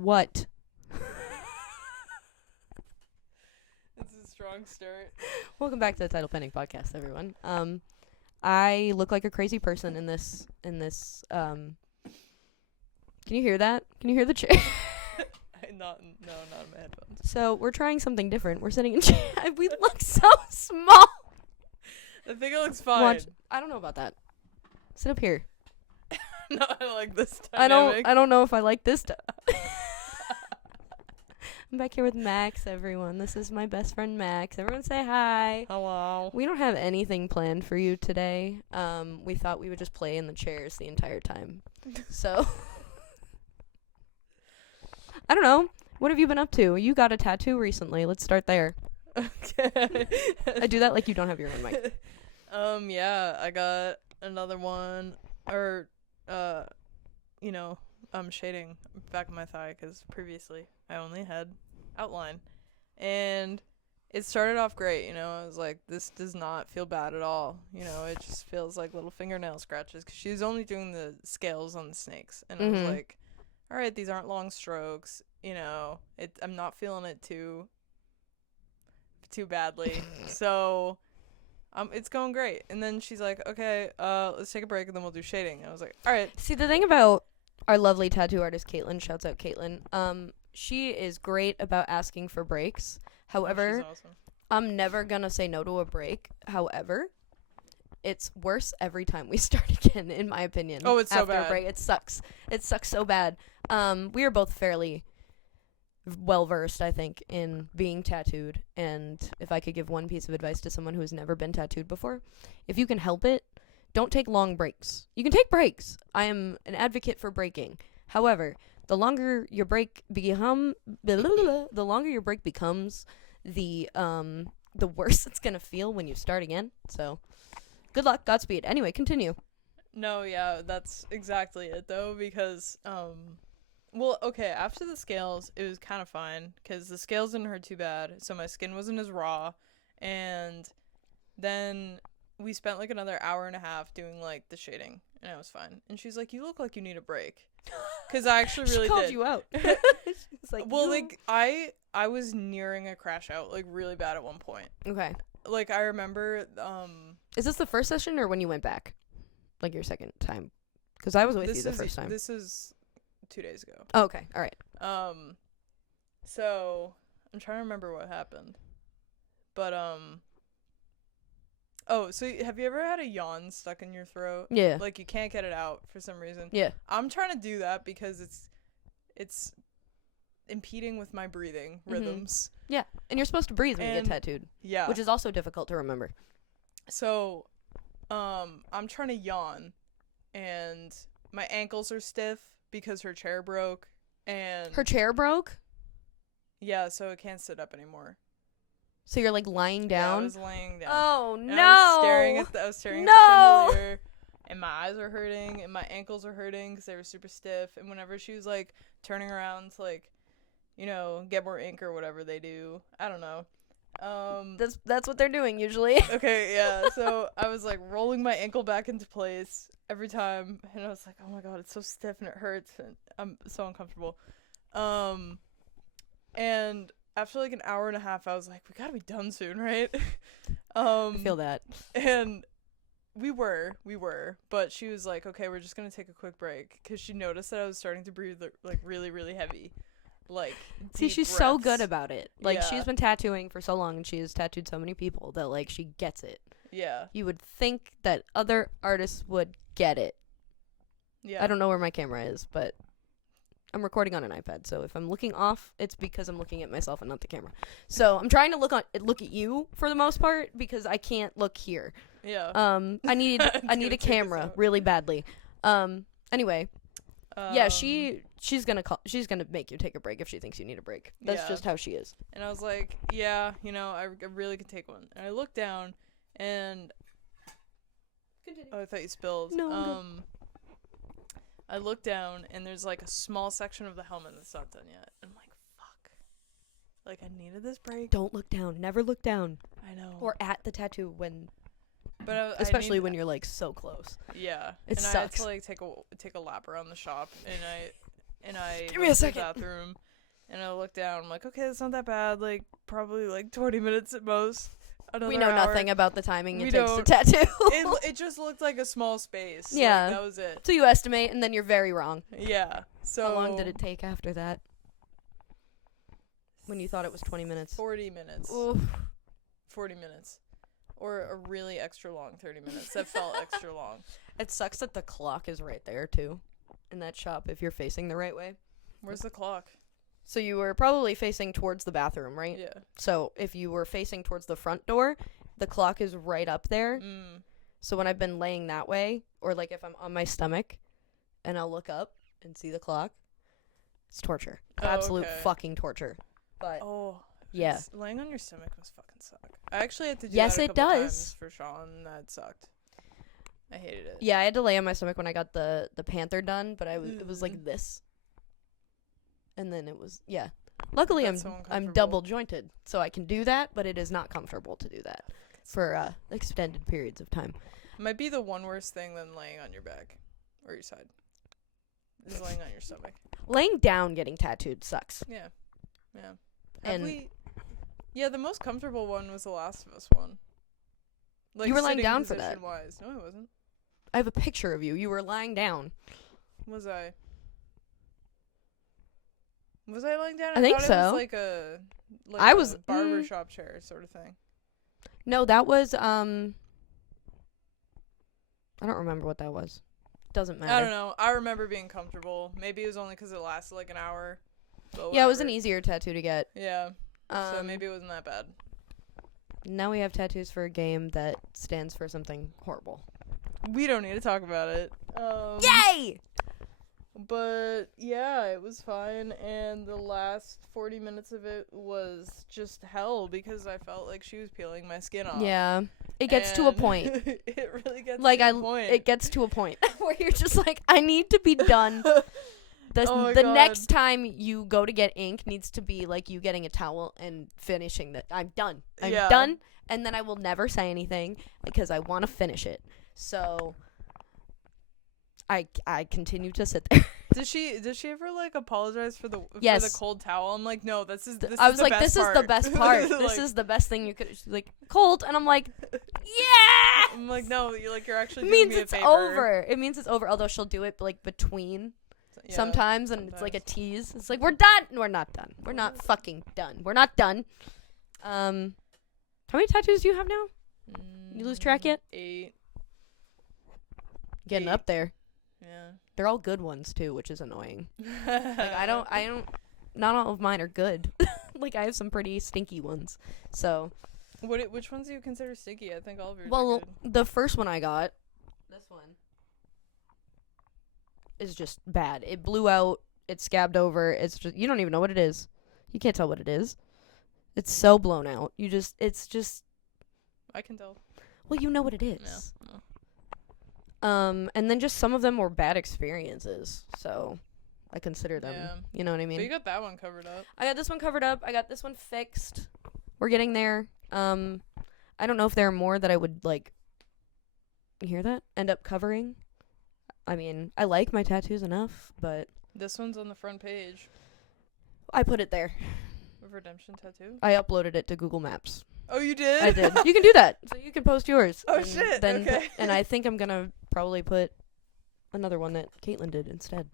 What? It's a strong start. Welcome back to the Title Pending Podcast, everyone. I look like a crazy person in this, can you hear that? Can you hear the chair? Not in my headphones. So, we're trying something different. We're sitting in chair. We look so small. I think it looks fine. Watch. I don't know about that. Sit up here. No, I like this dynamic. I don't know if I like this I'm back here with Max, everyone. This is my best friend, Max. Everyone say hi. Hello. We don't have anything planned for you today. We thought we would just play in the chairs the entire time. So, I don't know. What have you been up to? You got a tattoo recently. Let's start there. Okay. I do that like you don't have your own mic. Yeah, I got another one, or, shading back of my thigh, because previously I only had outline, and it started off great, I was like, this does not feel bad at all, it just feels like little fingernail scratches, because she was only doing the scales on the snakes, and I was like, alright, these aren't long strokes, I'm not feeling it too badly, so it's going great. And then she's like, okay, let's take a break and then we'll do shading. I was like, all right. See, the thing about our lovely tattoo artist, Caitlin, shouts out Caitlin, she is great about asking for breaks. However, She's awesome. I'm never going to say no to a break. However, it's worse every time we start again, in my opinion. Oh, it's so after bad. A break. It sucks. It sucks so bad. We are both fairly well versed, I think, in being tattooed, and if I could give one piece of advice to someone who has never been tattooed before, if you can help it, don't take long breaks. You can take breaks. I am an advocate for breaking. However, the longer your break becomes, the worse it's gonna feel when you start again. So, good luck, Godspeed. Anyway, continue. No, yeah, that's exactly it though, because well, okay, after the scales, it was kind of fine, because the scales didn't hurt too bad, so my skin wasn't as raw, and then we spent, like, another hour and a half doing, like, the shading, and I was fine. And she's like, you look like you need a break. Because I actually really she called did. you out. It's like, well, like, I was nearing a crash out, like, really bad at one point. Okay. Like, I remember, Is this the first session, or when you went back? Like, your second time? Because I was with you the first time. This is 2 days ago. Oh, okay, all right. So I'm trying to remember what happened, but oh, so have you ever had a yawn stuck in your throat? Yeah. Like you can't get it out for some reason. Yeah. I'm trying to do that because it's impeding with my breathing rhythms. Yeah, and you're supposed to breathe when you get tattooed. Yeah. Which is also difficult to remember. So, I'm trying to yawn, and my ankles are stiff because her chair broke, and Her chair broke? yeah, so it can't sit up anymore. So you're, like, lying down? Yeah, I was laying down. Oh, And no! I was staring at the chandelier, and my eyes were hurting, and my ankles were hurting because they were super stiff, and whenever she was, like, turning around to, like, get more ink or whatever they do, I don't know. That's what they're doing, usually. Okay, yeah, so I was, like, rolling my ankle back into place every time, and I was like, oh my god, it's so stiff and it hurts, and I'm so uncomfortable. And after like an hour and a half, I was like, we gotta be done soon, right? I feel that. And we were, but she was like, okay, we're just gonna take a quick break, because she noticed that I was starting to breathe like really, really heavy, like See, deep she's so breaths. good about it. Like, Yeah. she's been tattooing for so long, and she has tattooed so many people that, like, she gets it. Yeah. You would think that other artists would get it. Yeah. I don't know where my camera is, but I'm recording on an iPad, so if I'm looking off, it's because I'm looking at myself and not the camera. So I'm trying to look at you for the most part, because I can't look here. Yeah. I need It's a gonna take us camera out. really badly. Anyway, yeah, she's gonna make you take a break if she thinks you need a break. That's Yeah. just how she is. And I was like, yeah, I really could take one. And I looked down, and oh, I thought you spilled. No, I'm good. I looked down, and there's like a small section of the helmet that's not done yet. I'm like, fuck. Like, I needed this break. Don't look down. Never look down. I know. Or at the tattoo when, but especially when you're like so close. Yeah. It and sucks. I had to like take a lap around the shop, and and I Give me a went to the second. bathroom, and I looked down. I'm like, okay, it's not that bad. Like, probably like 20 minutes at most. We know hour. nothing about the timing We it takes to don't. tattoo. It just looked like a small space. Yeah. Like, that was it. So you estimate, and then you're very wrong. Yeah. So How long did it take after that? When you thought it was 20 minutes. 40 minutes. Oof. 40 minutes. Or a really extra long 30 minutes. That felt extra long. It sucks that the clock is right there, too, in that shop, if you're facing the right way. Where's the clock? So you were probably facing towards the bathroom, right? Yeah. So if you were facing towards the front door, the clock is right up there. So when I've been laying that way, or like if I'm on my stomach, and I'll look up and see the clock, it's torture. Oh, Absolute okay. fucking torture. But Oh. yeah. Laying on your stomach must fucking suck. I actually had to do Yes, that a it couple does. times for Sean, and that sucked. I hated it. Yeah, I had to lay on my stomach when I got the panther done, but it was like this. And then it was, yeah. Luckily, That's so I'm uncomfortable. double jointed, so I can do that, but it is not comfortable to do that for extended periods of time. Might be the one worse thing than laying on your back or your side. Is laying on your stomach. Laying down getting tattooed sucks. Yeah. Yeah. And- Yeah, the most comfortable one was the Last of Us one. Like, You were lying sitting down for that. position-wise. No, I wasn't. I have a picture of you. You were lying down. Was I? Was I lying down? I think thought It so. was like a I was- barbershop chair sort of thing. No, that was I don't remember what that was. Doesn't matter. I don't know. I remember being comfortable. Maybe it was only because it lasted like an hour. But Yeah, it was an whatever. easier tattoo to get. Yeah. So Um, maybe it wasn't that bad. Now we have tattoos for a game that stands for something horrible. We don't need to talk about it. Yay! But yeah, it was fine, and the last 40 minutes of it was just hell because I felt like she was peeling my skin off. Yeah. It gets to a And point. It really gets Like to a point. it gets to a point where you're just like, I need to be done. Oh my The God. next time you go to get ink needs to be like you getting a towel and finishing the I'm done. I'm Yeah. done, and then I will never say anything because I want to finish it. So I continue to sit there. Does she ever like apologize for the Yes. cold towel? I'm like, no, this is I was the like, best this part. is the best part. This Like, is the best thing you could. She's like, cold, and I'm like, yeah. I'm like, no, you're actually It doing means me it's a favor. over. It means it's over. Although she'll do it like between Yeah, sometimes, and it's like a sometimes. tease. It's like we're done. We're not done. We're not fucking done. We're not done. How many tattoos do you have now? You lose track yet? 8. Getting 8. up there. Yeah. They're all good ones too, which is annoying. Like I don't. Not all of mine are good. Like I have some pretty stinky ones. So, Which ones do you consider stinky? I think all of yours are well, good. the first one I got, this one, is just bad. It blew out. It scabbed over. It's just you don't even know what it is. You can't tell what it is. It's so blown out. It's just. I can tell. Well, you know what it is. Yeah. And then just some of them were bad experiences. So, I consider them. Yeah. You know what I mean? But you got that one covered up. I got this one covered up. I got this one fixed. We're getting there. I don't know if there are more that I would like. You hear that? End up covering. I mean, I like my tattoos enough, but This one's on the front page. I put it there. A redemption tattoo. I uploaded it to Google Maps. Oh, you did? I did. You can do that. So you can post yours. Oh, and shit, Then okay. And I think I'm gonna probably put another one that Caitlin did instead.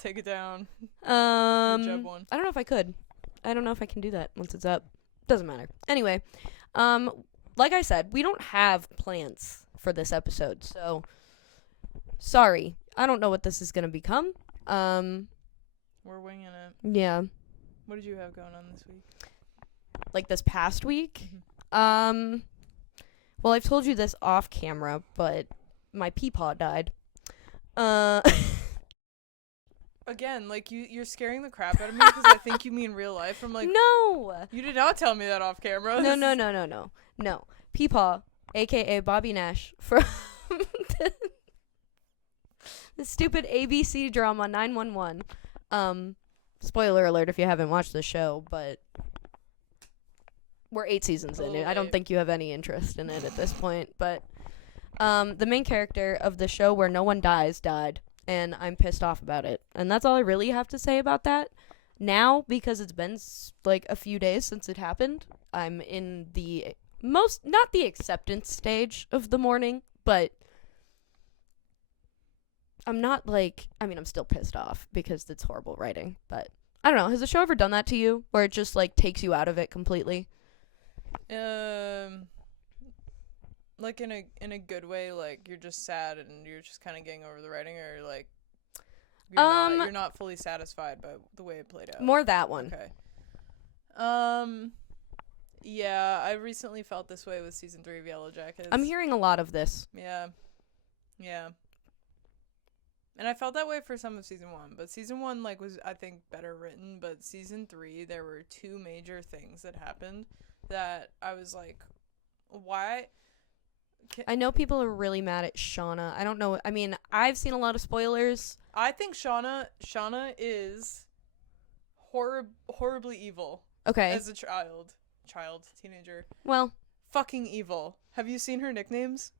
Take it down. Good job, one. I don't know if I could. I don't know if I can do that once it's up. Doesn't matter. Anyway, like I said, we don't have plans for this episode, so sorry. I don't know what this is gonna become. We're winging it. Yeah, What did you have going on this week? like this past week. Mm-hmm. Well, I've told you this off camera, but my peepaw died. Again, like you're scaring the crap out of me because I think you mean real life. I'm like, No. you did not tell me that off camera. No. Peepaw, aka Bobby Nash from the stupid ABC drama 911. Spoiler alert if you haven't watched the show, but we're 8 seasons in it. I don't think you have any interest in it at this point, but the main character of the show where no one dies died, and I'm pissed off about it. And that's all I really have to say about that. Now, because it's been like a few days since it happened, I'm in the not the acceptance stage of the mourning, but I'm not like, I mean, I'm still pissed off because it's horrible writing, but I don't know. Has the show ever done that to you where it just like takes you out of it completely? Like in a good way, like you're just sad and you're just kind of getting over the writing, or like you're not fully satisfied by the way it played out. More that one. Okay. Yeah, I recently felt this way with season 3 of Yellow Jackets. I'm hearing a lot of this. Yeah. And I felt that way for some of season 1, but season 1 like was, I think, better written, but season 3 there were 2 major things that happened that I was like, why? I know people are really mad at Shauna. I don't know. I mean, I've seen a lot of spoilers. I think Shauna is horribly evil. Okay. As a teenager. Well, fucking evil. Have you seen her nicknames?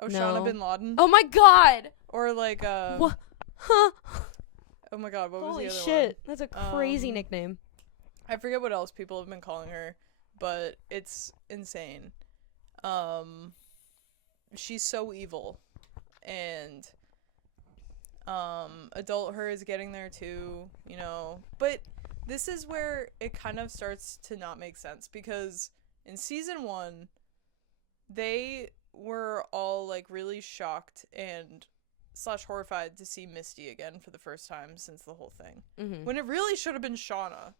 No. Shauna bin Laden. Oh my god. Or like what? Huh? Oh my god, what was Holy the other shit. one? That's a crazy nickname. I forget what else people have been calling her, but it's insane. She's so evil, and adult her is getting there too, you know. But this is where it kind of starts to not make sense, because in season 1 they were all like really shocked and / horrified to see Misty again for the first time since the whole thing, when it really should have been Shauna.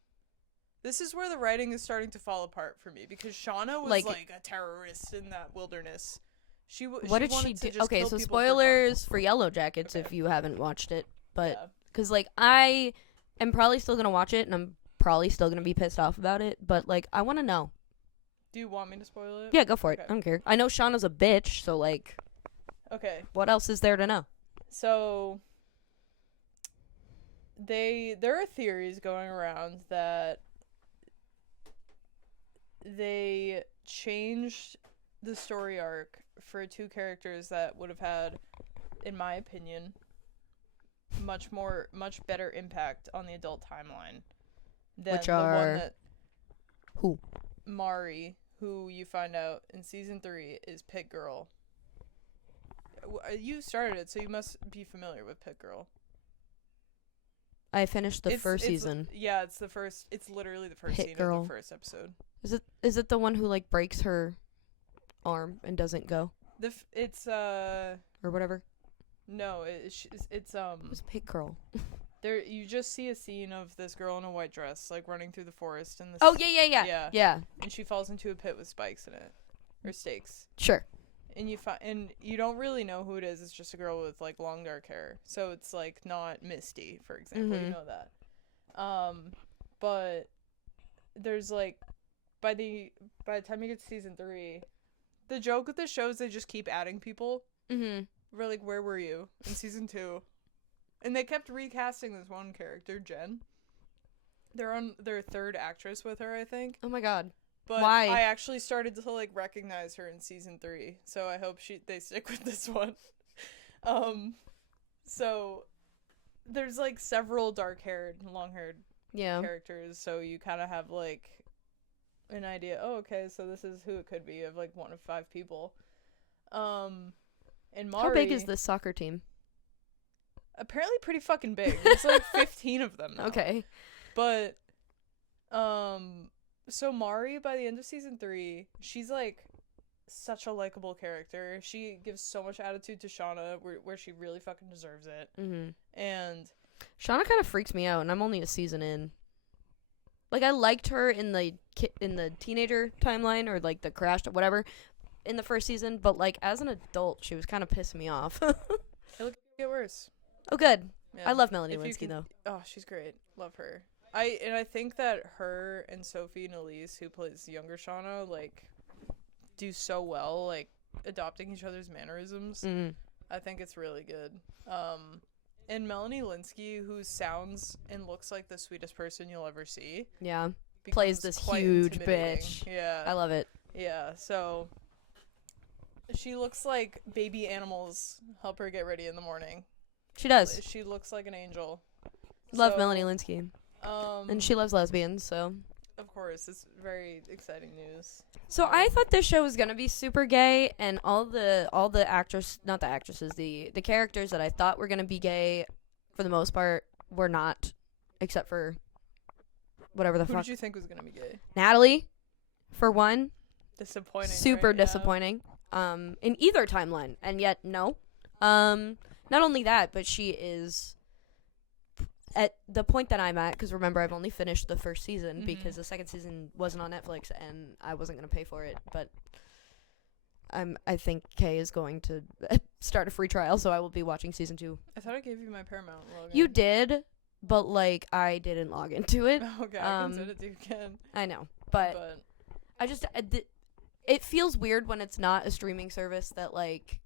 This is where the writing is starting to fall apart for me, because Shauna was like a terrorist in that wilderness. What did she do? Okay, so spoilers for Yellow Jackets if you haven't watched it, but because like I am probably still gonna watch it and I'm probably still gonna be pissed off about it, but like I want to know. Do you want me to spoil it? Yeah, go for it. I don't care. I know Shauna's a bitch, so like, okay, what else is there to know? So there are theories going around that they changed the story arc for 2 characters that would have had, in my opinion, much better impact on the adult timeline than Which the are one that who? Mari, who you find out in season 3 is Pit Girl. You started it, so you must be familiar with Pit Girl. I finished the first season. Yeah, it's literally the first scene of the first episode. Is it the one who like breaks her arm and doesn't go? Or whatever. No, it's Pit Girl. There, you just see a scene of this girl in a white dress, like running through the forest, and this. Oh yeah. And she falls into a pit with spikes in it, or stakes. Sure. And you don't really know who it is. It's just a girl with like long dark hair, so it's like not Misty, for example. You know that. But there's like, by the time you get to season 3, the joke with the show is they just keep adding people. We're like, where were you in season 2? And they kept recasting this one character, Jen. They're on their 3rd actress with her, I think. Oh my god. But why? I actually started to like recognize her in season 3, so I hope they stick with this one. So there's like several dark-haired, long-haired characters, so you kind of have like an idea. Oh, okay, so this is who it could be, of like 1 of 5 people. And Mari, how big is this soccer team? Apparently pretty fucking big. There's like 15 of them now. Okay. But so Mari, by the end of season 3, she's like such a likable character. She gives so much attitude to Shauna where she really fucking deserves it. And Shauna kind of freaks me out, and I'm only a season in. Like, I liked her in the teenager timeline, or like the crash, whatever, in the first season, but like as an adult, she was kind of pissing me off. It'll get worse. Oh, good. Yeah. I love Melanie Linsky, though. Oh, she's great. Love her. I think that her and Sophie Nélisse, who plays younger Shauna, like, do so well, like, adopting each other's mannerisms. I think it's really good. And Melanie Linsky, who sounds and looks like the sweetest person you'll ever see. Yeah. Plays this huge bitch. Yeah. I love it. Yeah, so she looks like baby animals help her get ready in the morning. She does. She looks like an angel. Love So, Melanie Linsky. And she loves lesbians, so. Of course, it's very exciting news. So I thought this show was gonna be super gay, and all the not the actresses, the characters that I thought were gonna be gay, for the most part, were not, except for whatever the Who fuck. did you think was gonna be gay? Natalie, for one, Disappointing. super right? Yeah. disappointing. In either timeline, and yet no. Not only that, but she is at the point that I'm at, because remember, I've only finished the first season because the second season wasn't on Netflix and I wasn't going to pay for it, but I think Kay is going to start a free trial, so I will be watching season 2. I thought I gave you my Paramount login. You did, but like I didn't log into it. Okay, I can send it to you again. I know, but I just it feels weird when it's not a streaming service that like,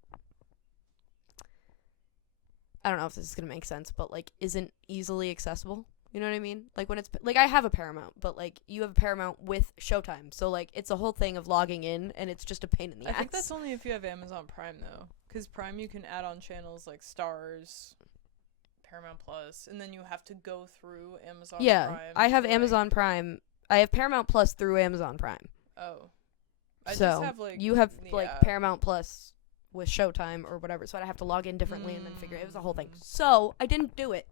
I don't know if this is going to make sense, but like isn't easily accessible. You know what I mean? Like when it's like I have a Paramount, but like you have a Paramount with Showtime. So like it's a whole thing of logging in and it's just a pain in the ass. I think that's only if you have Amazon Prime though. Cuz Prime you can add on channels like Stars, Paramount Plus, and then you have to go through Amazon Prime. Yeah, I have Amazon Prime. I have Paramount Plus through Amazon Prime. Oh. I so just have like you have like Paramount Plus with Showtime or whatever, so I'd have to log in differently and then figure it was a whole thing. So I didn't do it.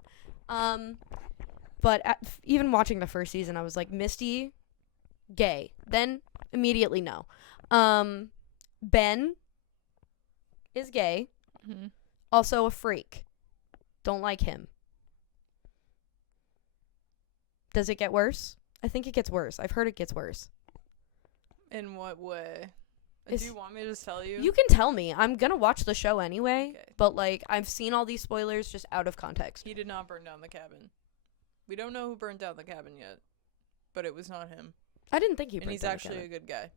But even watching the first season, I was like, Misty, gay. Then immediately no. Ben is gay. Mm-hmm. Also a freak. Don't like him. Does it get worse? I think it gets worse. I've heard it gets worse. In what way? Do you want me to just tell you? You can tell me. I'm going to watch the show anyway. Okay. But, like, I've seen all these spoilers just out of context. He did not burn down the cabin. We don't know who burned down the cabin yet. But it was not him. I didn't think he And burned he's down the actually cabin. a good guy.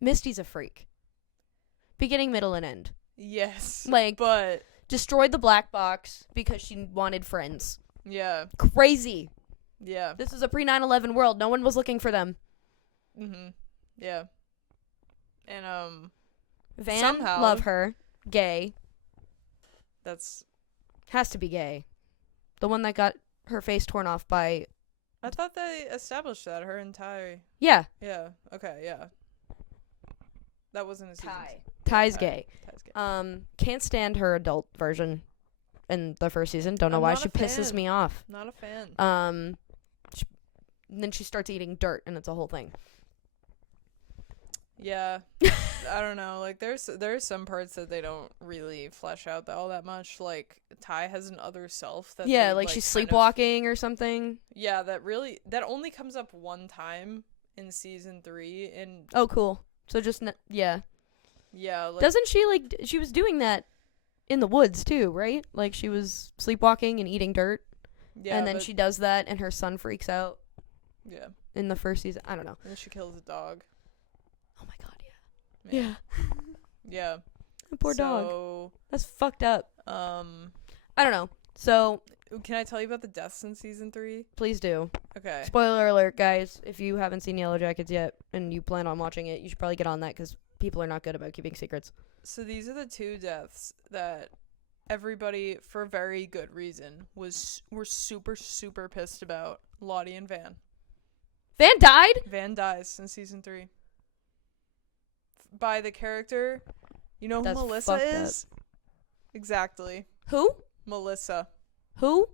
Misty's a freak. Beginning, middle, and end. Yes. Like, but destroyed the black box because she wanted friends. yeah. Crazy. Yeah. This is a pre-9/11 world. No one was looking for them. Mhm. Yeah. And Van, somehow love her. Gay. that's Has to be gay. The one that got her face torn off by... I thought they established that her and Ty. Yeah. Yeah. Okay, yeah. That wasn't a season. Ty's gay. Ty's gay. Can't stand her adult version in the first season. Don't know I'm why. not She a pisses fan. me off. Not a fan. Then she starts eating dirt, and it's a whole thing. Yeah. I don't know. Like there's some parts that they don't really flesh out all that much. Like Ty has an other self that Yeah, they, like she's kind of- sleepwalking or something. Yeah, that only comes up one time in season 3 and Oh, cool. So just yeah. yeah, like Doesn't she like she was doing that in the woods too, right? Like she was sleepwalking and eating dirt, yeah, and then but- she does that, and her son freaks out yeah, in the first season. I don't know. and then she kills a dog. Oh my god, yeah. Yeah. Yeah. Poor dog. So, That's fucked up. I don't know. So can I tell you about the deaths in season 3? please do. Okay. Spoiler alert, guys. If you haven't seen Yellow Jackets yet and you plan on watching it, you should probably get on that because people are not good about keeping secrets. So these are the 2 deaths that everybody, for very good reason, were super, super pissed about. Lottie and Van. Van died? Van dies in season 3. By the character, you know who That's Melissa fucked up. is? Exactly. Who? Melissa. Who?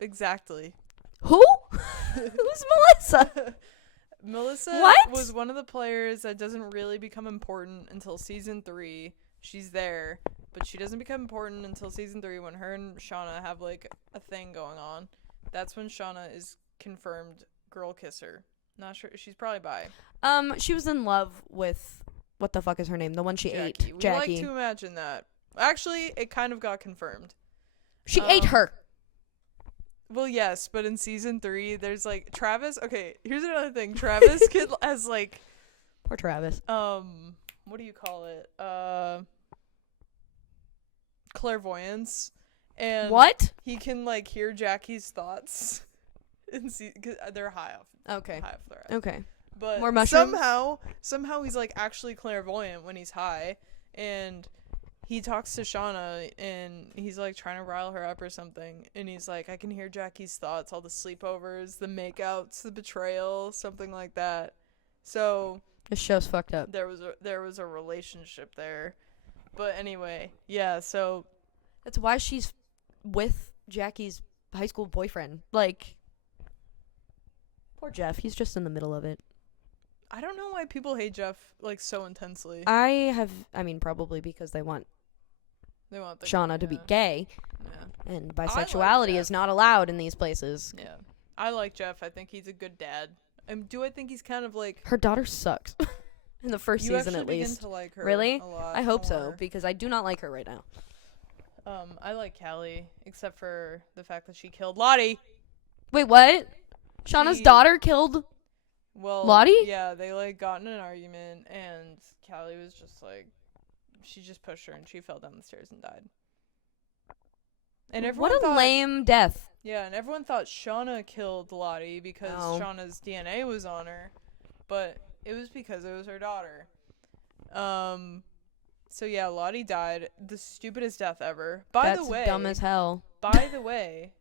Exactly. Who? Who's Melissa? Melissa What? was one of the players that doesn't really become important until season 3. She's there, but she doesn't become important until season 3 when her and Shauna have like a thing going on. That's when Shauna is confirmed girl kisser. Not sure. She's probably bi. She was in love with what the fuck is her name? The one she ate. We Jackie. like to imagine that. Actually, it kind of got confirmed. She ate her. Well, yes, but in season 3, there's like Travis. Okay, here's another thing. Travis has like, Poor Travis. what do you call it? Clairvoyance. And What? he can like hear Jackie's thoughts. Cause they're high off. Okay. High off their ass. Okay. But More mushrooms? somehow he's like actually clairvoyant when he's high, and he talks to Shauna, and he's, like, trying to rile her up or something. And he's like, I can hear Jackie's thoughts, all the sleepovers, the makeouts, the betrayal, something like that. So This show's fucked up. there was a relationship there. But anyway, yeah, so That's why she's with Jackie's high school boyfriend. Like, poor Jeff. He's just in the middle of it. I don't know why people hate Jeff, like, so intensely. I mean, probably because they want They want Shauna to be gay, Yeah. and like bisexuality Jeff. is not allowed in these places. Yeah. I like Jeff. I think he's a good dad. Do I think he's kind of like... Her daughter sucks. In the first You season, actually at begin least. to like her Really? a lot I hope so, more. because I do not like her right now. I like Callie, except for the fact that she killed Lottie. Wait, what? Shauna's She- daughter killed? Well, Lottie? Yeah, they, like, got in an argument, and Callie was just, like... She just pushed her, and she fell down the stairs and died. And everyone What a thought, lame death. Yeah, and everyone thought Shauna killed Lottie because No. Shauna's DNA was on her, but it was because it was her daughter. So yeah, Lottie died. The stupidest death ever. That's dumb as hell. By the way,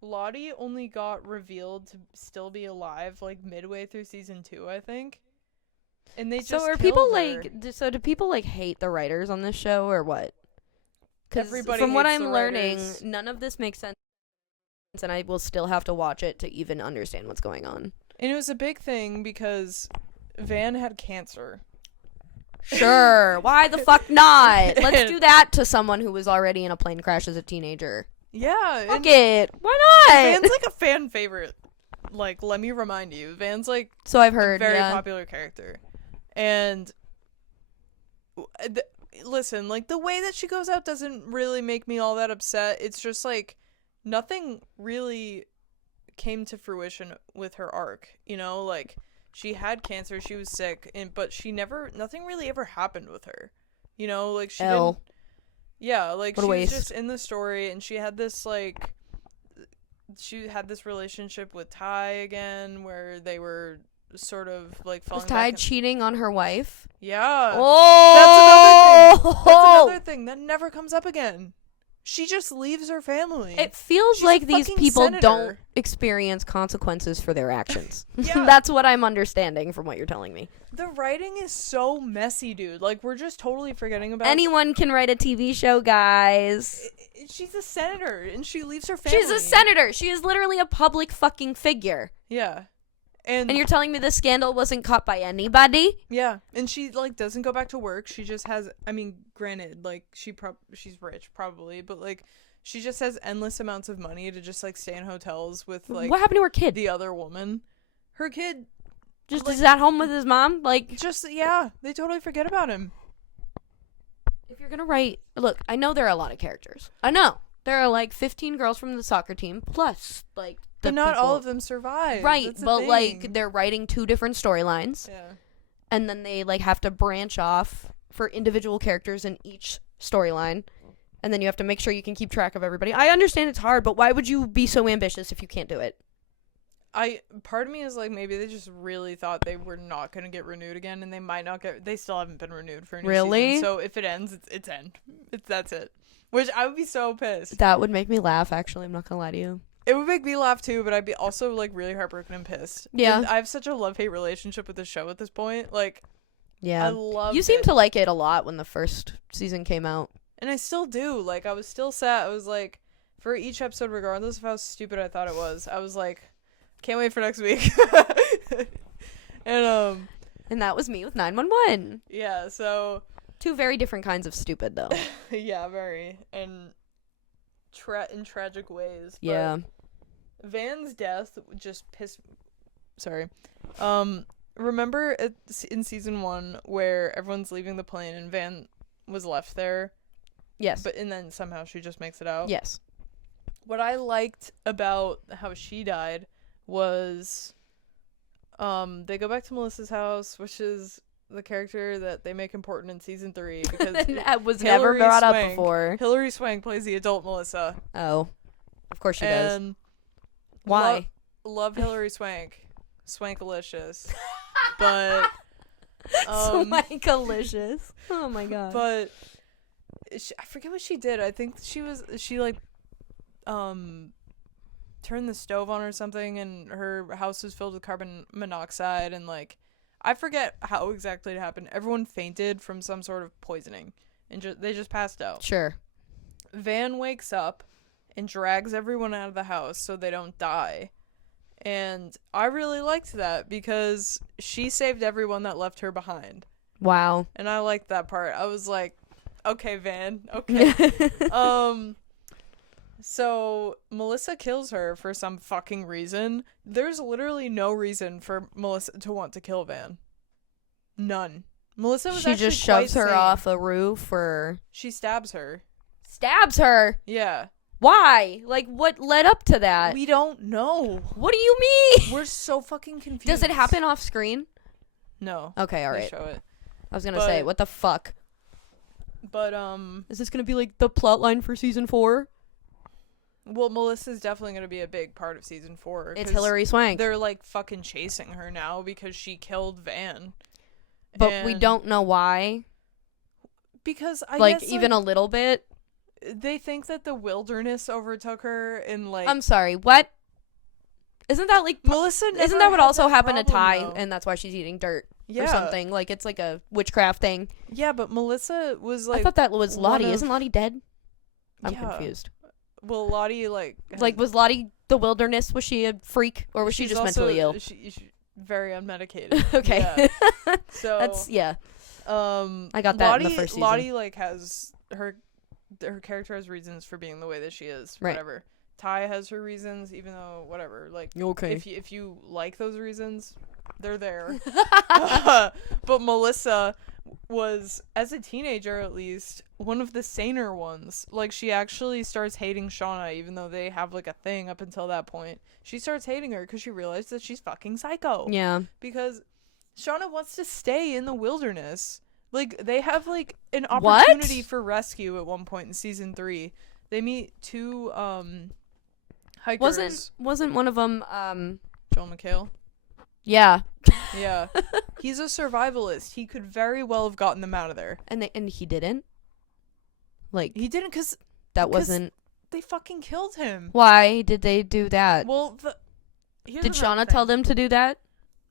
Lottie only got revealed to still be alive like midway through season 2, I think. And they just So are killed people her. so do people like hate the writers on this show or what? Because Everybody from what hates I'm the learning, writers. none of this makes sense, and I will still have to watch it to even understand what's going on. And it was a big thing because Van had cancer. Sure, why the fuck not? Let's do that to someone who was already in a plane crash as a teenager. Yeah. Fuck and it, why not? Van's like a fan favorite. Like, let me remind you, Van's like So I've a heard, very yeah. popular character. And listen, like, the way that she goes out doesn't really make me all that upset. It's just like nothing really came to fruition with her arc, you know? Like, she had cancer, she was sick, but nothing really ever happened with her. You know, like, she didn't. Yeah, like, What a she was waste. just in the story, and she had this, like, relationship with Ty again, where they were sort of, like, falling Was back Ty in- cheating on her wife? Yeah. Oh, That's another thing that never comes up again. She just leaves her family. It feels She's a like these fucking people senator. don't experience consequences for their actions. Yeah. That's what I'm understanding from what you're telling me. The writing is so messy, dude. Like, we're just totally forgetting about... Anyone can write a TV show, guys. She's a senator, and she leaves her family. She's a senator. She is literally a public fucking figure. Yeah. And you're telling me this scandal wasn't caught by anybody? yeah, and she, like, doesn't go back to work. She just has... I mean, granted, like, she's rich, probably, but, like, she just has endless amounts of money to just, like, stay in hotels with, like... What happened to her kid? The other woman. Her kid... Just like- is at home with his mom? Like, Just, yeah, they totally forget about him. if you're gonna write... Look, I know there are a lot of characters. I know. There are, like, 15 girls from the soccer team, plus, like... But not all of them survive. Right, That's the but, thing. like, they're writing 2 different storylines. Yeah. And then they, like, have to branch off for individual characters in each storyline. And then you have to make sure you can keep track of everybody. I understand it's hard, but why would you be so ambitious if you can't do it? Part of me is like, maybe they just really thought they were not going to get renewed again, and they might not they still haven't been renewed for a new Really? season. So if it ends, it's end. That's it. Which I would be so pissed. That would make me laugh, actually. I'm not gonna lie to you. It would make me laugh too, but I'd be also, like, really heartbroken and pissed. Yeah. And I have such a love-hate relationship with the show at this point. Like, Yeah. I love You seemed it. to like it a lot when the first season came out. And I still do. Like, I was still sad. I was like, for each episode, regardless of how stupid I thought it was, I was like, can't wait for next week. And And that was me with 911. yeah, so 2 very different kinds of stupid, though. yeah, very, and in tragic ways. But Yeah. Van's death just pissed. Sorry. Remember in season 1 where everyone's leaving the plane and Van was left there, Yes. and then somehow she just makes it out. Yes. What I liked about how she died was, they go back to Melissa's house, which is the character that they make important in season 3 because That was never Hilary brought up Swank- before. Hilary Swank plays the adult Melissa. Oh. Of course she does. And Why? love Hilary Swank. Swankalicious. But Swankalicious. Oh my god. but I forget what she did. I think she like turned the stove on or something, and her house was filled with carbon monoxide, and like I forget how exactly it happened. Everyone fainted from some sort of poisoning, and they just passed out. Sure. Van wakes up and drags everyone out of the house so they don't die. And I really liked that because she saved everyone that left her behind. Wow. And I liked that part. I was like, okay, Van, okay. So Melissa kills her for some fucking reason. There's literally no reason for Melissa to want to kill Van. None. Melissa was she actually just shoves quite her sane. off a roof, or She stabs her. stabs her. Yeah. Why? Like, what led up to that? We don't know. What do you mean? We're so fucking confused. Does it happen off screen? No. Okay, all They right. show it. I was gonna say, what the fuck? But Is this gonna be like the plot line for season 4? well, Melissa's definitely gonna be a big part of season 4. It's 'cause Hilary Swank. They're like fucking chasing her now because she killed Van. But we don't know why. Because I like, guess, even a little bit. they think that the wilderness overtook her and like I'm sorry, what? Isn't that like Melissa never isn't that what had also happened to Ty, problem, though. and that's why she's eating dirt Yeah. or something? Like, it's like a witchcraft thing. Yeah, but Melissa was like I thought that was one Lottie. of- Isn't Lottie dead? I'm Yeah. confused. well, Lottie like Was Lottie the wilderness? Was she a freak, or was she she's just also- mentally ill? She very unmedicated. Okay. Yeah. So That's I got that Lottie, in the first season. Lottie like has her character has reasons for being the way that she is. Right. Whatever. Ty has her reasons, even though whatever. Like Okay. if you like those reasons, they're there. But Melissa was, as a teenager at least, one of the saner ones. Like, she actually starts hating Shauna, even though they have like a thing up until that point. She starts hating her because she realized that she's fucking psycho. Yeah. Because Shauna wants to stay in the wilderness. Like, they have like an What? opportunity for rescue at one point in season 3. They meet two hikers. Wasn't one of them Joel McHale. yeah. Yeah. He's a survivalist. He could very well have gotten them out of there. And he didn't? Like, He didn't because that wasn't they fucking killed him. why did they do that? Well, Did Shauna tell them to do that?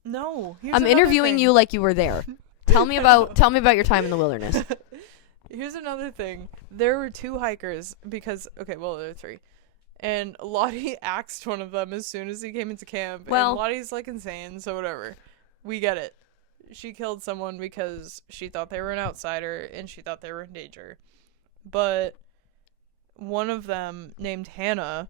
No. I'm interviewing you like you were there. Tell me about your time in the wilderness. Here's another thing. There were 2 hikers because there were 3. And Lottie axed one of them as soon as he came into camp. Well- and Lottie's like insane, so whatever. We get it. She killed someone because she thought they were an outsider and she thought they were in danger. But one of them, named Hannah,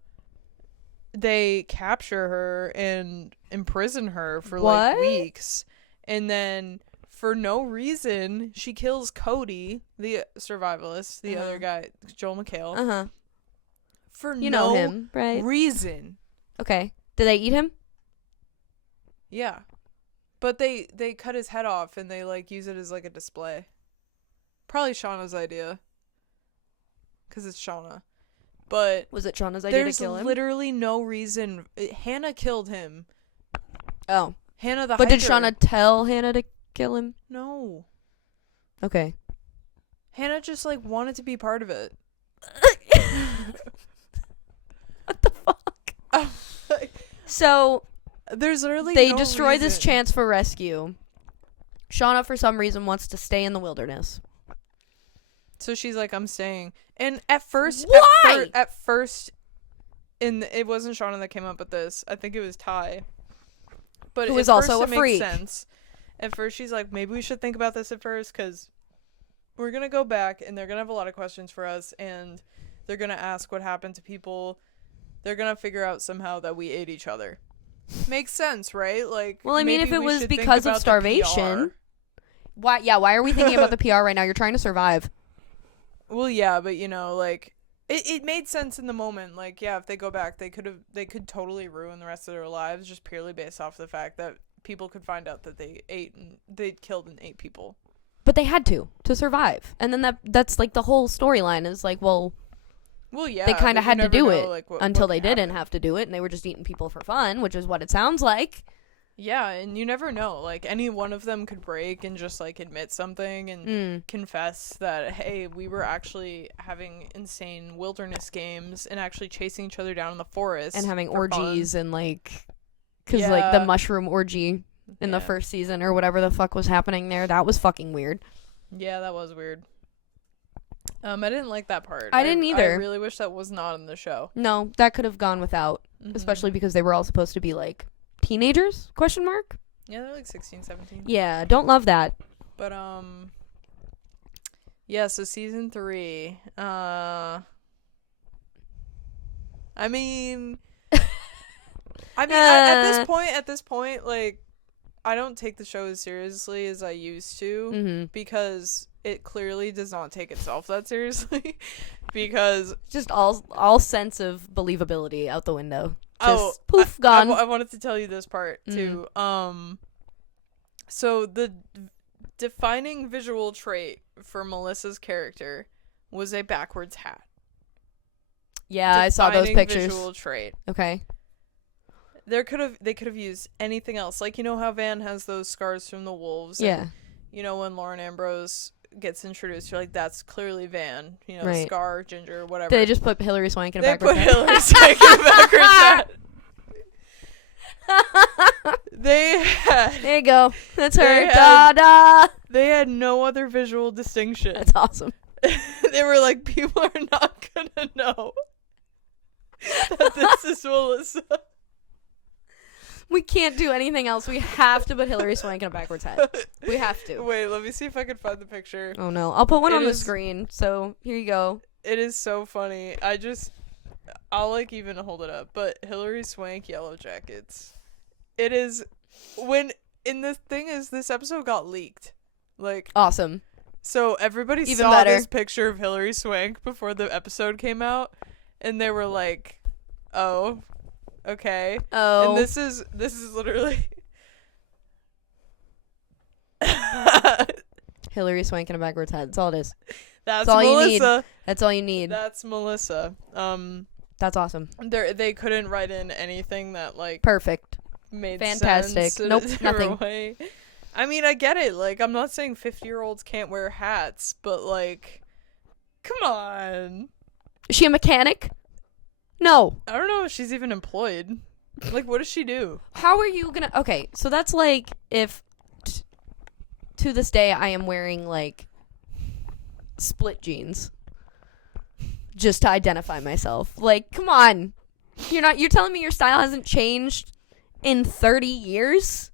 they capture her and imprison her for like What? weeks. And then for no reason, she kills Cody, the survivalist, the other guy, Joel McHale. Uh-huh. For You no know him, right? reason. Okay. Did they eat him? Yeah. But they cut his head off and they like use it as like a display. Probably Shauna's idea. Because it's Shauna. But Was it Shauna's idea to there's kill him? literally no reason. Hannah killed him. Oh. Hannah the But did hiker. Shauna tell Hannah to kill him? No. Okay. Hannah just like wanted to be part of it. What the fuck? So, There's literally they no destroy this reason. chance for rescue. Shauna, for some reason, wants to stay in the wilderness. So she's like, I'm staying. And at first, Why? At first, it wasn't Shauna that came up with this. I think it was Ty. But Who at is also first a it makes freak. sense. At first, she's like, maybe we should think about this at first because we're gonna go back and they're gonna have a lot of questions for us, and they're gonna ask what happened to people. They're gonna figure out somehow that we ate each other. Makes sense, right? Like, Well, I mean, maybe if it we was should think because of about the starvation. PR. Why are we thinking about the PR right now? You're trying to survive. Well, yeah, but you know, like it made sense in the moment. Like, yeah, if they go back, they could totally ruin the rest of their lives just purely based off the fact that people could find out that they killed and ate people. But they had to survive. And then that's like the whole storyline is like, well, Yeah, they kind but of you had to never do know, it like, until what they could didn't happen. have to do it, and they were just eating people for fun, which is what it sounds like. Yeah, and you never know. Like, any one of them could break and just, like, admit something and confess that, hey, we were actually having insane wilderness games and actually chasing each other down in the forest. And having for orgies fun. and, like, because, like, the mushroom orgy in the first season or whatever the fuck was happening there, that was fucking weird. Yeah, that was weird. I didn't like that part. I didn't either. I really wish that was not in the show. No, that could have gone without, especially because they were all supposed to be, like, teenagers? ? Yeah, they're like 16, 17. Yeah, don't love that. But, yeah, so season 3, I mean, at this point, like, I don't take the show as seriously as I used to, because it clearly does not take itself that seriously, because just all sense of believability out the window. Just poof, gone. I wanted to tell you this part too. So the defining visual trait for Melissa's character was a backwards hat. Yeah, I saw those pictures. Visual trait. Okay. They could have used anything else. Like, you know how Van has those scars from the wolves? Yeah. And, you know, when Lauren Ambrose gets introduced, you're like, that's clearly Van. You know, right. Scar, Ginger, whatever. Did they just put Hilary Swank in a backwards hat? They put Hilary Swank in a backwards hat. There you go. That's her. Da-da. They had no other visual distinction. That's awesome. They were like, people are not gonna know that this is Melissa. We can't do anything else. We have to put Hilary Swank in a backwards hat. We have to. Wait, let me see if I can find the picture. Oh, no. I'll put one on the screen. So, here you go. It is so funny. I'll, like, even hold it up. But Hilary Swank Yellow Jackets. It is... And the thing is, this episode got leaked. Like... Awesome. So, everybody even saw better. this picture of Hilary Swank before the episode came out. And they were like, oh... Okay. Oh. And this is literally Hilary Swank in a backwards hat. That's all it is. That's all Melissa. You need. That's all you need. That's Melissa. That's awesome. They couldn't write in anything that like perfect. Made fantastic. Sense nope, nothing. Way. I mean, I get it. Like, I'm not saying 50-year-olds can't wear hats, but like, come on. Is she a mechanic? No. I don't know if she's even employed. Like, what does she do? How are you gonna... Okay, so that's like if... to this day, I am wearing, like, split jeans. Just to identify myself. Like, come on. You're telling me your style hasn't changed in 30 years?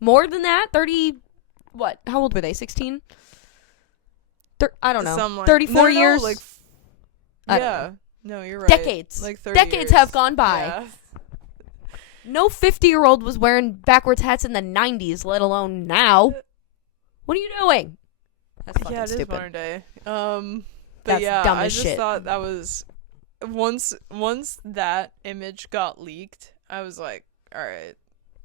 More than that? 30... What? How old were they? 16? I don't know. 34 years? Like... Yeah. No, you're right. Decades. Like 30 Decades years. have gone by. Yeah. No 50-year-old was wearing backwards hats in the 90s, let alone now. What are you doing? That's fucking it stupid. Is modern day. But that's yeah, dumb I as just shit. thought that was once that image got leaked, I was like, all right,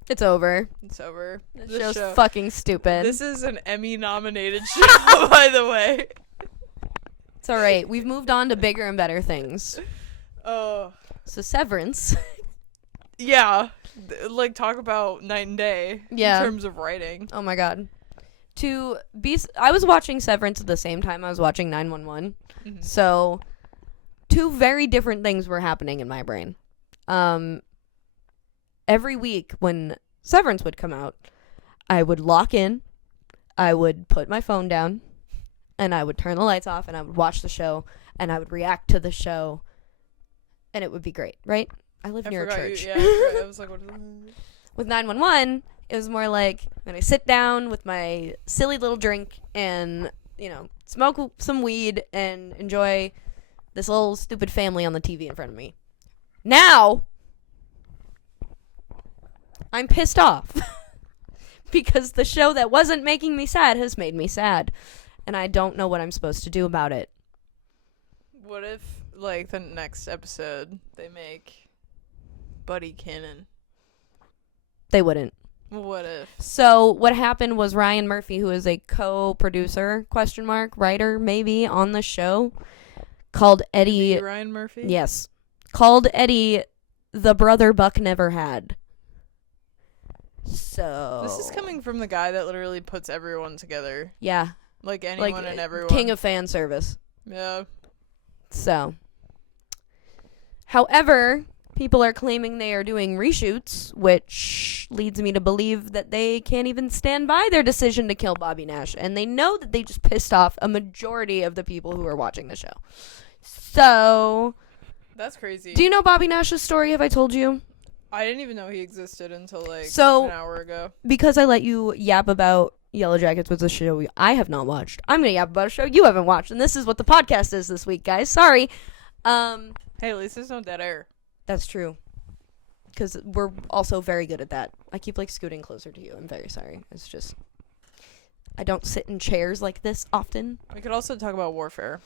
it's over. It's over. This show's fucking stupid. This is an Emmy-nominated show, by the way. It's all right. We've moved on to bigger and better things. Oh. So Severance. Yeah. Like, talk about night and day in terms of writing. Oh my god. I was watching Severance at the same time I was watching 911. Mm-hmm. So, two very different things were happening in my brain. Every week when Severance would come out, I would lock in, I would put my phone down, and I would turn the lights off, and I would watch the show, and I would react to the show, and it would be great, right? I live near a church. I was like, what is this? With 911, it was more like when I sit down with my silly little drink and, smoke some weed and enjoy this little stupid family on the TV in front of me. Now, I'm pissed off because the show that wasn't making me sad has made me sad. And I don't know what I'm supposed to do about it. What if, like, the next episode, they make Buddy canon? They wouldn't. What if? So, what happened was Ryan Murphy, who is a co-producer, writer, maybe, on the show, called Eddie... Ryan Murphy? Yes. Called Eddie the brother Buck never had. So This is coming from the guy that literally puts everyone together. Yeah, Like like anyone and everyone. king of fan service. Yeah. So, however, people are claiming they are doing reshoots, which leads me to believe that they can't even stand by their decision to kill Bobby Nash, and they know that they just pissed off a majority of the people who are watching the show. So, That's crazy. do you know Bobby Nash's story? Have I told you? I didn't even know he existed until like So- an hour ago. Because I let you yap about Yellow Jackets, was a show I have not watched. I'm gonna yap about a show you haven't watched, and this is what the podcast is this week, guys. Sorry. Hey, at least there's no dead air. That's true. Because we're also very good at that. I keep like scooting closer to you. I'm very sorry. It's just I don't sit in chairs like this often. We could also talk about warfare.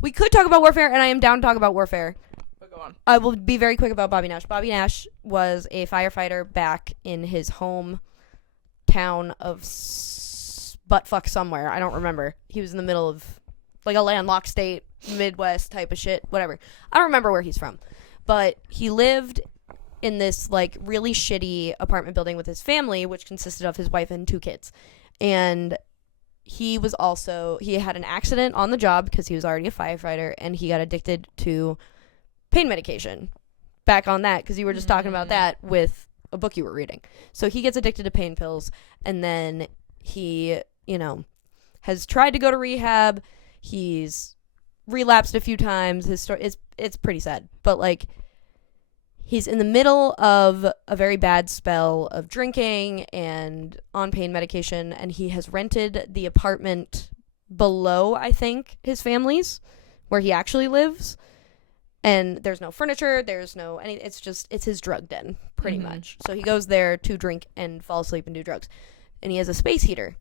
We could talk about warfare, and I am down to talk about warfare. But go on. I will be very quick about Bobby Nash. Bobby Nash was a firefighter back in his home town of buttfuck somewhere. I don't remember. He was in the middle of like a landlocked state, Midwest type of shit, whatever. I don't remember where he's from. But he lived in this like really shitty apartment building with his family, which consisted of his wife and 2 kids. And he had an accident on the job because he was already a firefighter, and he got addicted to pain medication. Back on that, because you were just talking about that with a book you were reading. So he gets addicted to pain pills, and then he, has tried to go to rehab. He's relapsed a few times. His story it's pretty sad, but like he's in the middle of a very bad spell of drinking and on pain medication, and he has rented the apartment below, I think, his family's, where he actually lives. And there's no furniture, there's no it's his drug den, pretty much. So he goes there to drink and fall asleep and do drugs. And he has a space heater.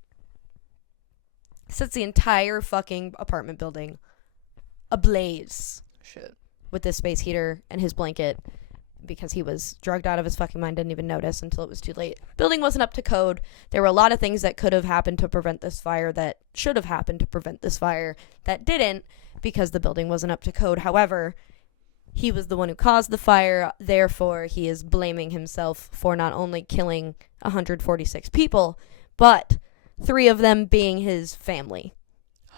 Sets the entire fucking apartment building ablaze. Shit. With this space heater and his blanket, because he was drugged out of his fucking mind, didn't even notice until it was too late. Building wasn't up to code. There were a lot of things that could have happened to prevent this fire, that should have happened to prevent this fire, that didn't, because the building wasn't up to code. However, he was the one who caused the fire, therefore he is blaming himself for not only killing 146 people, but 3 of them being his family.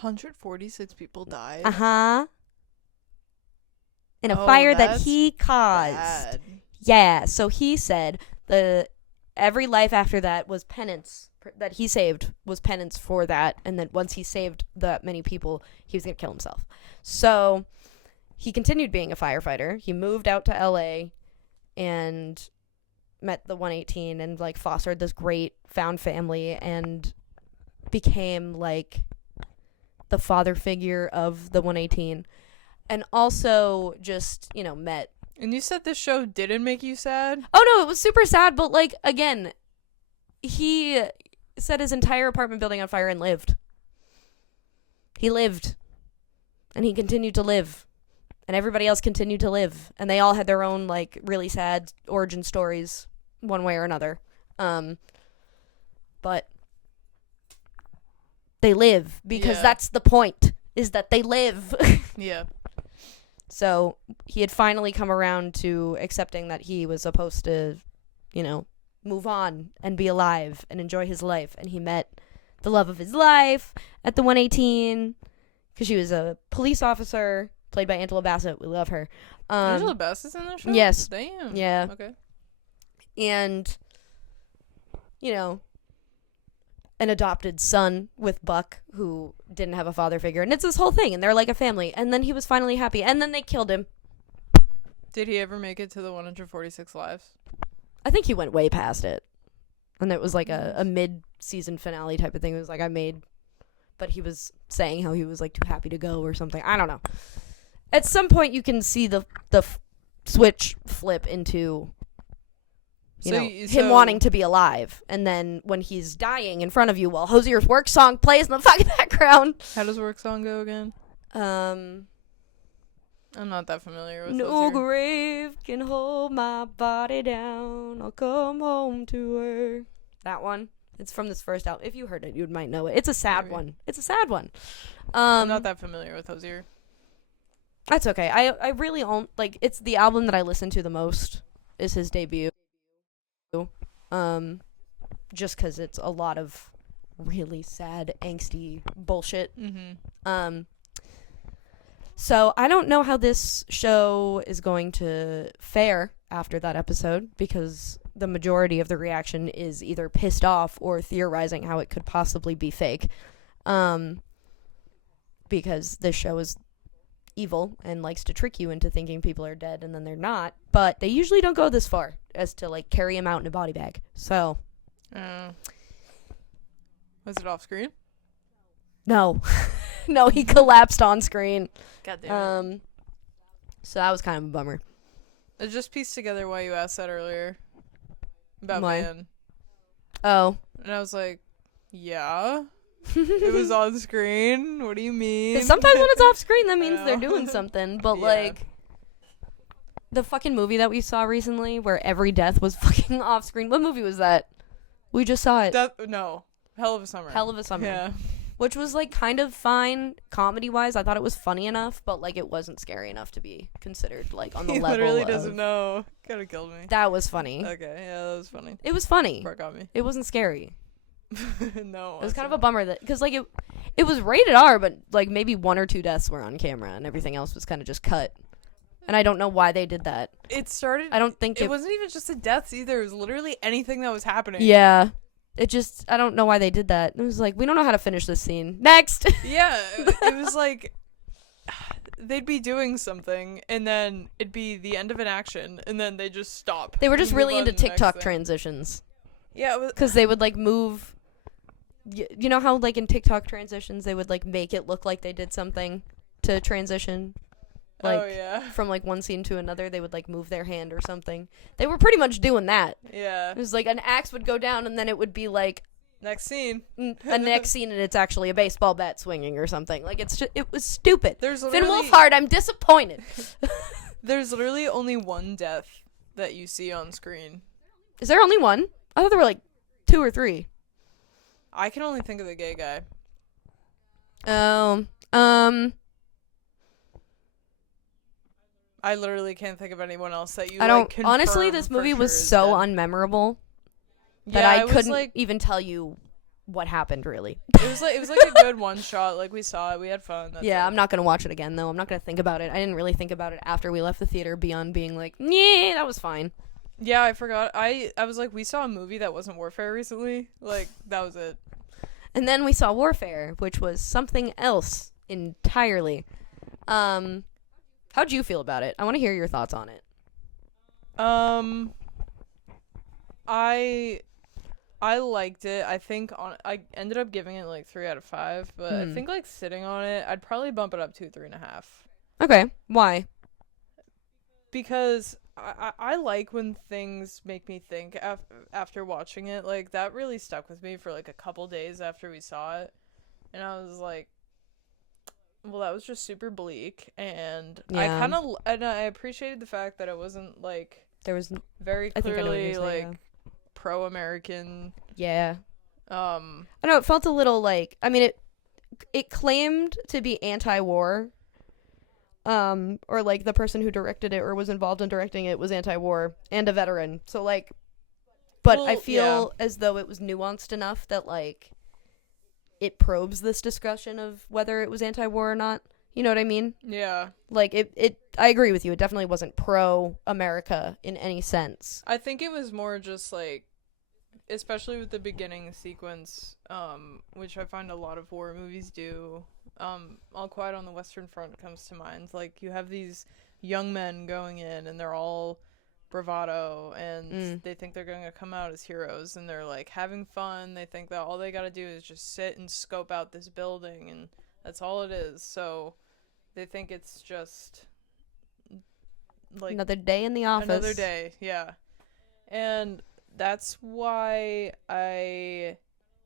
146 people died. Uh-huh. In a fire that he caused. Bad. Yeah, so he said every life after that was penance, that he saved was penance for that, and that once he saved that many people, he was going to kill himself. So he continued being a firefighter. He moved out to LA and met the 118 and like fostered this great found family and became like the father figure of the 118. And also just, met. And you said this show didn't make you sad? Oh, no, it was super sad. But, like, again, he set his entire apartment building on fire and lived. He lived. And he continued to live. And everybody else continued to live. And they all had their own, like, really sad origin stories, one way or another. But they live. Because that's the point, is that they live. Yeah. So he had finally come around to accepting that he was supposed to, move on and be alive and enjoy his life. And he met the love of his life at the 118 because she was a police officer played by Angela Bassett. We love her. Angela Bassett's in that show? Yes. Damn. Yeah. Okay. And, an adopted son with Buck who didn't have a father figure. And it's this whole thing. And they're like a family. And then he was finally happy. And then they killed him. Did he ever make it to the 146 lives? I think he went way past it. And it was like a mid-season finale type of thing. It was like, but he was saying how he was like too happy to go or something. I don't know. At some point you can see the switch flip into him wanting to be alive. And then when he's dying in front of you while Hosier's work song plays in the fucking background. How does work song go again? I'm not that familiar with No Hosier. grave can hold my body down. I'll come home to her. That one. It's from this first album. If you heard it, you might know it. It's a sad one. It's a sad one. I'm not that familiar with Hosier. That's okay. I really it's the album that I listen to the most is his debut. just because it's a lot of really sad, angsty bullshit. So I don't know how this show is going to fare after that episode, because the majority of the reaction is either pissed off or theorizing how it could possibly be fake. Because this show is evil and likes to trick you into thinking people are dead and then they're not. But they usually don't go this far as to, like, carry him out in a body bag. So. Was it off screen? No. No, he collapsed on screen. God damn it. So that was kind of a bummer. I just pieced together why you asked that earlier. About Why? Van. Oh. And I was like, yeah. It was on screen. What do you mean? 'Cause sometimes when it's off screen, that means I they're know. doing something. But, Yeah. like, the fucking movie that we saw recently where every death was fucking off screen. What movie was that? We just saw it. No. Hell of a Summer. Hell of a Summer. Yeah. Which was, like, kind of fine comedy-wise. I thought it was funny enough, but, like, it wasn't scary enough to be considered, like, on the He level literally of... doesn't know. Could have killed me. That was funny. Okay, yeah, that was funny. It was funny. Part got me. It wasn't scary. No. It was kind of a bummer that... Because, like, it was rated R, but, like, maybe 1 or 2 deaths were on camera, and everything else was kind of just cut. And I don't know why they did that. It started... I don't think it wasn't even just the deaths either. It was literally anything that was happening. Yeah. It just, I don't know why they did that. It was like, we don't know how to finish this scene. Next! Yeah, it was like, they'd be doing something, and then it'd be the end of an action, and then they just stop. They were just and really move on into to the next TikTok thing. transitions. Yeah, it was... Because they would, like, move... You know how, like, in TikTok transitions, they would, like, make it look like they did something to transition? Like, oh, yeah. from, like, one scene to another, they would, like, move their hand or something. They were pretty much doing that. Yeah. It was, like, an axe would go down, and then it would be, like... Next scene. A next scene, and it's actually a baseball bat swinging or something. Like, it's just, it was stupid. There's Finn literally... Wolfhard, I'm disappointed. There's literally only one death that you see on screen. Is there only one? I thought there were, like, 2 or 3. I can only think of the gay guy. I literally can't think of anyone else that you, I don't, like, honestly, confirm this for movie sure was is so dead. unmemorable that Yeah, I it was, couldn't like, even tell you what happened, really. It was like a good one shot. Like, we saw it, we had fun. That's Yeah, it. I'm not gonna watch it again, though. I'm not gonna think about it. I didn't really think about it after we left the theater beyond being like, yeah, that was fine. Yeah, I forgot. I was like, we saw a movie that wasn't Warfare recently. Like, that was it. And then we saw Warfare, which was something else entirely. How'd you feel about it? I want to hear your thoughts on it. I liked it. I think I ended up giving it like 3 out of 5, but I think like sitting on it, I'd probably bump it up to 3.5. Okay, why? Because I like when things make me think after watching it. Like, that really stuck with me for like a couple days after we saw it, and I was like, well, that was just super bleak, and Yeah. I appreciated the fact that it wasit like There was, very I think I know what clearly you're saying, like pro-American. yeah. I I know, it felt a little like, I mean, it claimed to be anti-war, or like the person who directed it or was involved in directing it was anti-war and a veteran. So like, but I Well, feel as though it was nuanced enough that like it probes this discussion of whether it was anti-war or not. You know what I mean? yeah. Like I agree with you. It definitely wasn't pro-America in any sense. I think it was more just like, especially with the beginning sequence, which I find a lot of war movies do. All Quiet on the Western Front comes to mind. Like, you have these young men going in, and they're all bravado, and they think they're going to come out as heroes, and they're like having fun. They think that all they got to do is just sit and scope out this building, and that's all it is. So they think it's just like Another day in the office. another day, yeah. And that's why I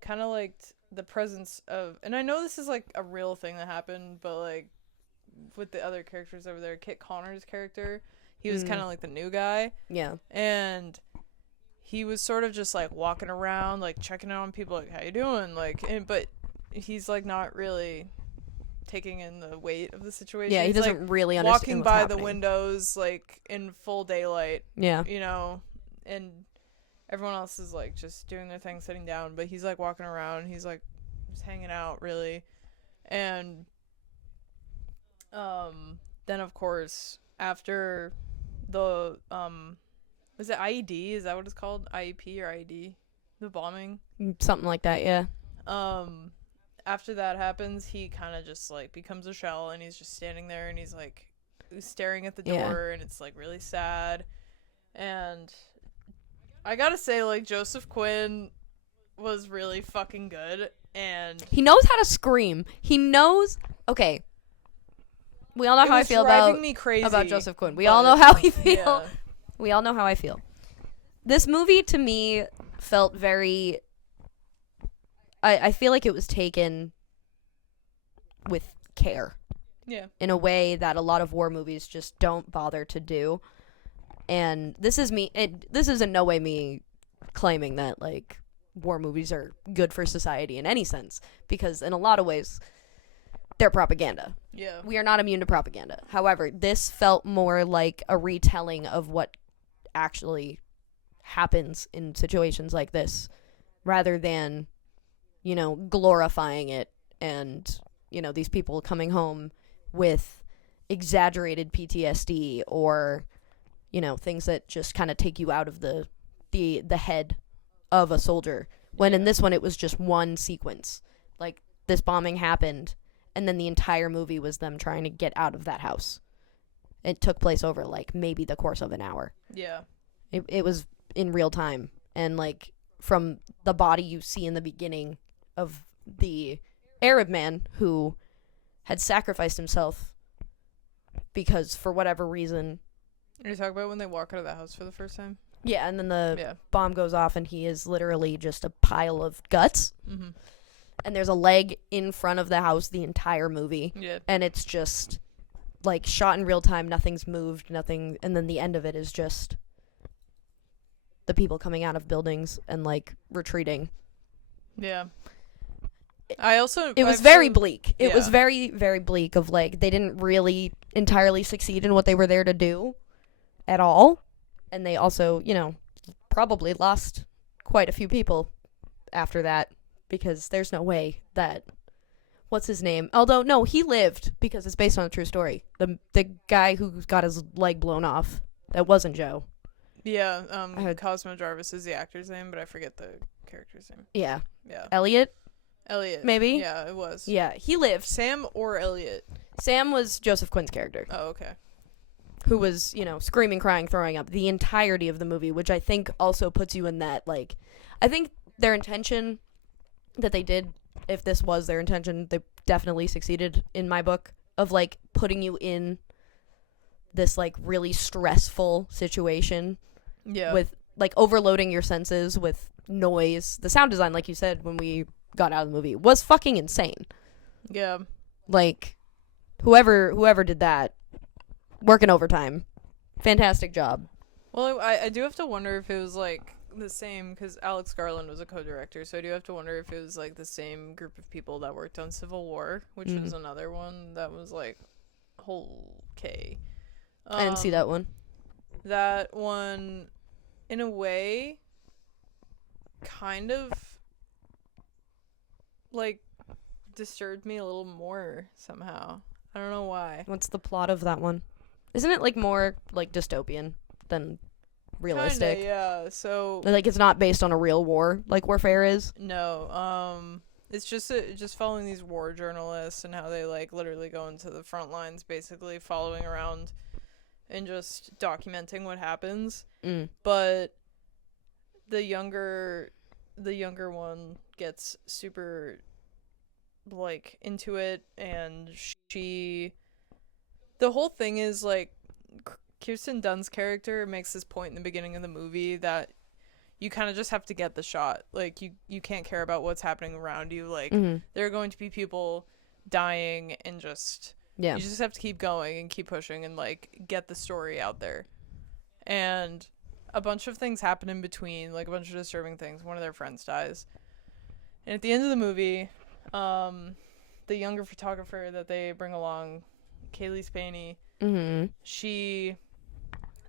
kind of liked the presence of, and I know this is like a real thing that happened, but like with the other characters over there, Kit Connor's character, he was kind of like the new guy, Yeah. and he was sort of just like walking around, like checking in on people, like, how you doing, like, but he's like not really taking in the weight of the situation. Yeah, he He's, doesn't like, really understand walking what's by happening. the windows like in full daylight, Yeah. you know, and everyone else is like just doing their thing, sitting down, but he's like walking around. He's like just hanging out, really. And then of course after the was it IED? Is that what it's called? IEP or IED? The bombing? Something like that, yeah. After that happens, he kind of just like becomes a shell, and he's just standing there, and he's like staring at the door, and it's like really sad. And I gotta say, like, Joseph Quinn was really fucking good, and he knows how to scream. He knows. Okay, we all know how I feel driving me crazy about Joseph Quinn. We all know how we feel. Yeah. We all know how I feel. This movie to me felt very. I feel like it was taken with care. Yeah. In a way that a lot of war movies just don't bother to do. And this is in no way me claiming that, like, war movies are good for society in any sense. Because in a lot of ways, they're propaganda. Yeah. We are not immune to propaganda. However, this felt more like a retelling of what actually happens in situations like this, rather than, you know, glorifying it and, you know, these people coming home with exaggerated PTSD or, you know, things that just kind of take you out of the head of a soldier. When in this one, it was just one sequence. Like, this bombing happened, and then the entire movie was them trying to get out of that house. It took place over, like, maybe the course of an hour. Yeah. It was in real time. And, like, from the body you see in the beginning of the Arab man who had sacrificed himself because, for whatever reason... Are you talking about when they walk out of the house for the first time? Yeah, and then the bomb goes off, and he is literally just a pile of guts. Mm-hmm. And there's a leg in front of the house the entire movie. Yeah. And it's just, like, shot in real time. Nothing's moved, nothing. And then the end of it is just the people coming out of buildings and, like, retreating. Yeah. It was very bleak. It was very, very bleak of, like, they didn't really entirely succeed in what they were there to do at all. And they also, you know, probably lost quite a few people after that, because there's no way that, what's his name? Although, no, he lived because it's based on a true story. The guy who got his leg blown off, that wasn't Joe. Yeah, Cosmo Jarvis is the actor's name, but I forget the character's name. Yeah. Yeah. Elliot, maybe? Yeah, it was. Yeah, he lived. Sam or Elliot? Sam was Joseph Quinn's character. Oh, okay. Who was, you know, screaming, crying, throwing up the entirety of the movie, which I think also puts you in that, like, I think their intention that they did, if this was their intention, they definitely succeeded in my book, of, like, putting you in this, like, really stressful situation. Yeah. With, like, overloading your senses with noise. The sound design, like you said, when we got out of the movie, was fucking insane. Yeah. Like, whoever did that, working overtime, fantastic job. Well, I do have to wonder if it was, like, the same, because Alex Garland was a co-director, so I do have to wonder if it was, like, the same group of people that worked on Civil War, which was another one that was, like, okay. I didn't see that one. That one, in a way, kind of, like, disturbed me a little more somehow. I don't know why. What's the plot of that one? Isn't it, like, more, like, dystopian than realistic? Kinda, yeah. So, like, it's not based on a real war, like warfare is? No. It's just following these war journalists and how they, like, literally go into the front lines, basically following around and just documenting what happens. But the younger one gets super, like, into it, and the whole thing is, like, Kirsten Dunst's character makes this point in the beginning of the movie that you kind of just have to get the shot. Like, you can't care about what's happening around you. Like, there are going to be people dying, and just you just have to keep going and keep pushing and, like, get the story out there. And a bunch of things happen in between, like, a bunch of disturbing things. One of their friends dies, and at the end of the movie, the younger photographer that they bring along, Kaylee Spaney,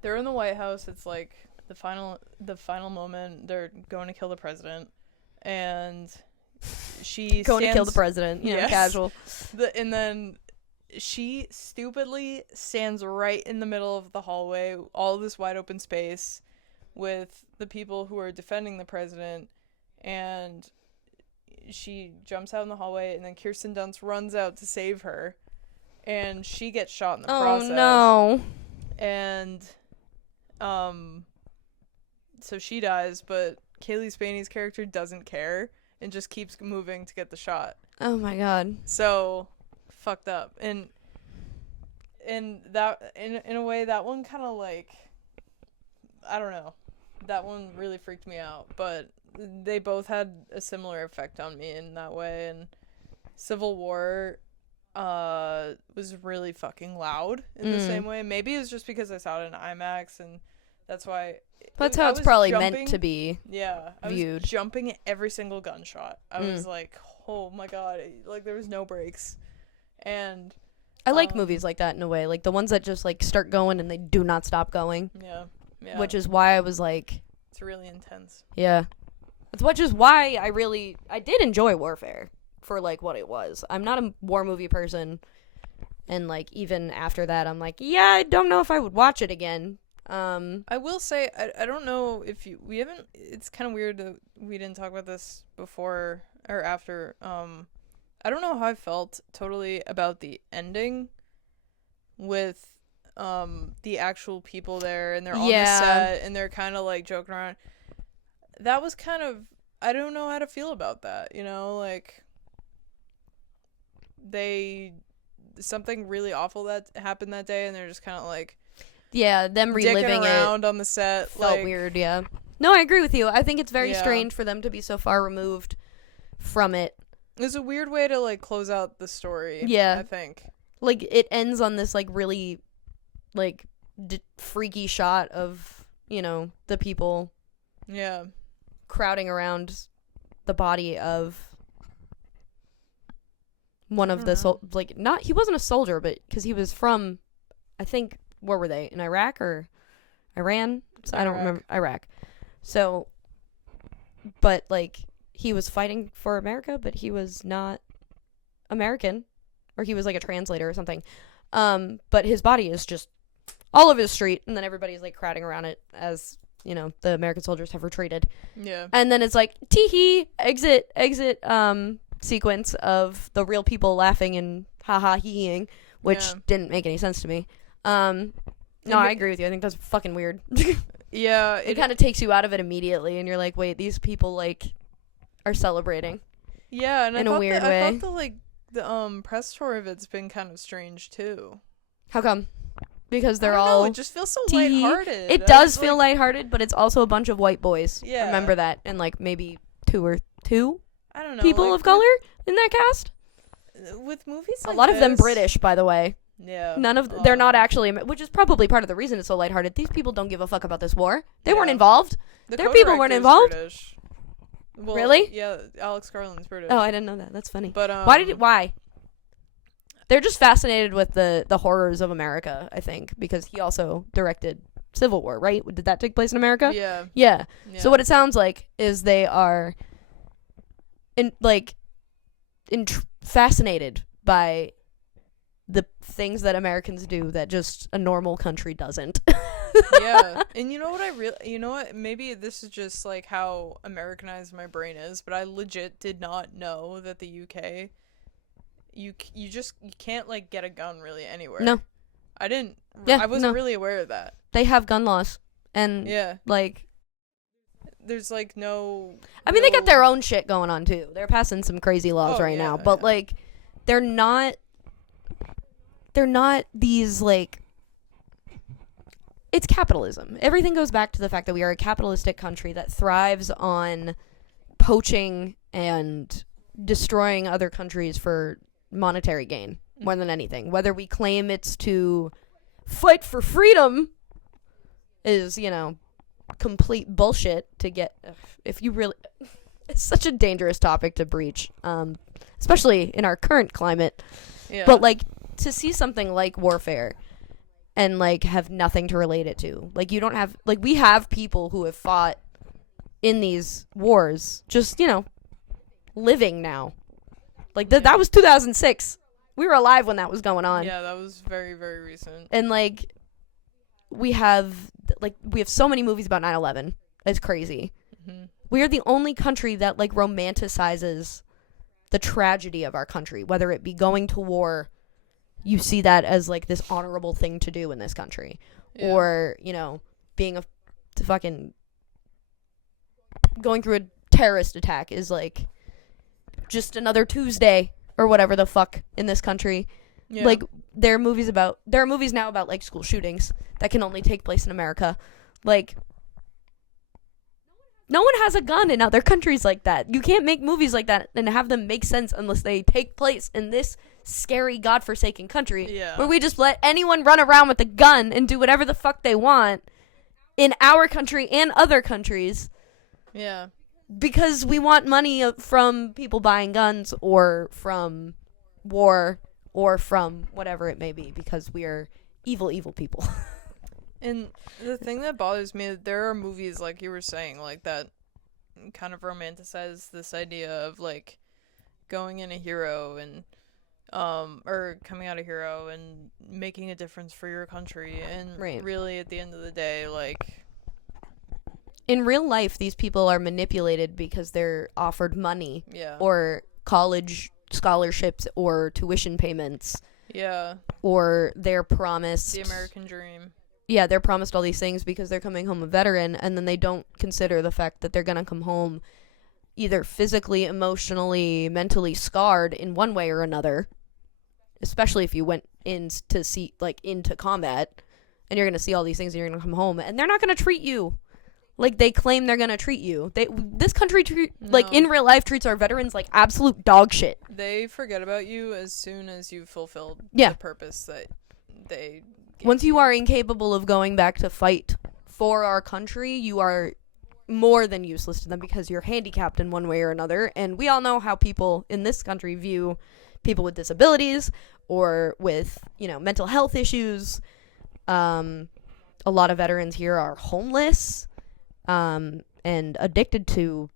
they're in the White House. It's, like, the final moment, they're going to kill the president, and she Going to kill the president, Yes. casual. And then she stupidly stands right in the middle of the hallway, all this wide open space, with the people who are defending the president, and she jumps out in the hallway, and then Kirsten Dunst runs out to save her, and she gets shot in the process. Oh no. And so she dies, but Kaylee Spaney's character doesn't care and just keeps moving to get the shot. Oh my god. So fucked up. And that in a way, that one kind of like, I don't know, that one really freaked me out, but they both had a similar effect on me in that way. And Civil War was really fucking loud in the same way. Maybe it was just because I saw it in IMAX, and that's why. That's how it's probably jumping, meant to be. Yeah, I viewed. was jumping at every single gunshot. I was like, oh my god, like there was no breaks. And I like movies like that in a way, like the ones that just like start going and they do not stop going. Yeah. Which is why I was like, it's really intense. Yeah. Which is why I did enjoy Warfare for like what it was. I'm not a war movie person, and like even after that I'm like, yeah, I don't know if I would watch it again. I will say I don't know if we haven't, it's kind of weird that we didn't talk about this before or after. I don't know how I felt totally about the ending with the actual people there, and they're on the set and they're kind of like joking around. That was kind of, I don't know how to feel about that, like something really awful that happened that day, and they're just kind of like, yeah, them reliving dicking around on the set felt like, weird. Yeah, no, I agree with you. I think it's very Yeah. strange for them to be so far removed from it. It's a weird way to like close out the story. Yeah. I think. Like it ends on this like really like freaky shot of the people Yeah. crowding around the body of one of the he wasn't a soldier, but because he was from, I think, where were they, in Iraq or Iran? So I don't remember. Iraq. So, but like he was fighting for America, but he was not American, or he was like a translator or something. But his body is just all over the street, and then everybody's like crowding around it as the American soldiers have retreated. Yeah. And then it's like tee-hee, exit sequence of the real people laughing and ha-ha hee-ing, which didn't make any sense to me. No, I agree with you. I think that's fucking weird. Yeah. It kind of takes you out of it immediately, and you're like, wait, these people like are celebrating. Yeah, and in a weird way. I thought the press tour of it's been kind of strange too. How come? Because they're I don't all know, it just feels so tee-hee. lighthearted. It does feel lighthearted, but it's also a bunch of white boys. Yeah. Remember that, and like maybe two I don't know, people of color in that cast. With movies A like lot of them this- British, by the way. Yeah. None of they're not actually, which is probably part of the reason it's so lighthearted. These people don't give a fuck about this war. They weren't involved. Their people weren't co-director's involved. British. Well, Really? Yeah, Alex Garland's British. Oh, I didn't know that. That's funny. But Why? They're just fascinated with the horrors of America, I think, because he also directed Civil War, right? Did that take place in America? Yeah. Yeah. So what it sounds like is they are fascinated by the things that Americans do that just a normal country doesn't. Yeah. And you know what maybe this is just like how Americanized my brain is, but I legit did not know that the UK you can't like get a gun really anywhere. No. I didn't. Yeah, I wasn't no. really aware of that. They have gun laws, and Yeah. like, There's like no. I mean, they got their own shit going on too. They're passing some crazy laws right now, but like, they're not these like. It's capitalism. Everything goes back to the fact that we are a capitalistic country that thrives on poaching and destroying other countries for monetary gain more than anything. Whether we claim it's to fight for freedom is, complete bullshit to get. If you really, it's such a dangerous topic to breach, especially in our current climate. Yeah. But like to see something like Warfare and like have nothing to relate it to. Like you don't have like we have people who have fought in these wars just, living now. Like that was 2006. We were alive when that was going on. Yeah, that was very, very recent. And like we have so many movies about 9/11. It's crazy. Mm-hmm. We are the only country that like romanticizes the tragedy of our country, whether it be going to war. You see that as like this honorable thing to do in this country, or being a fucking going through a terrorist attack is like just another Tuesday or whatever the fuck in this country. Yeah. Like there are movies now about like school shootings that can only take place in America. Like no one has a gun in other countries like that. You can't make movies like that and have them make sense unless they take place in this scary godforsaken country where we just let anyone run around with a gun and do whatever the fuck they want in our country and other countries. Yeah. Because we want money from people buying guns or from war or from whatever it may be, because we are evil, evil people. And the thing that bothers me, there are movies, like you were saying, like that kind of romanticize this idea of like going in a hero and or coming out a hero and making a difference for your country. And really at the end of the day, like in real life, these people are manipulated because they're offered money or college scholarships or tuition payments. Yeah. Or they're promised the American dream. Yeah, they're promised all these things because they're coming home a veteran, and then they don't consider the fact that they're going to come home either physically, emotionally, mentally scarred in one way or another, especially if you went into combat, and you're going to see all these things and you're going to come home, and they're not going to treat you like they claim they're going to treat you. This country, in real life, treats our veterans like absolute dog shit. They forget about you as soon as you've fulfilled the purpose that they... Once you are incapable of going back to fight for our country, you are more than useless to them because you're handicapped in one way or another. And we all know how people in this country view people with disabilities or with, mental health issues. A lot of veterans here are homeless and addicted to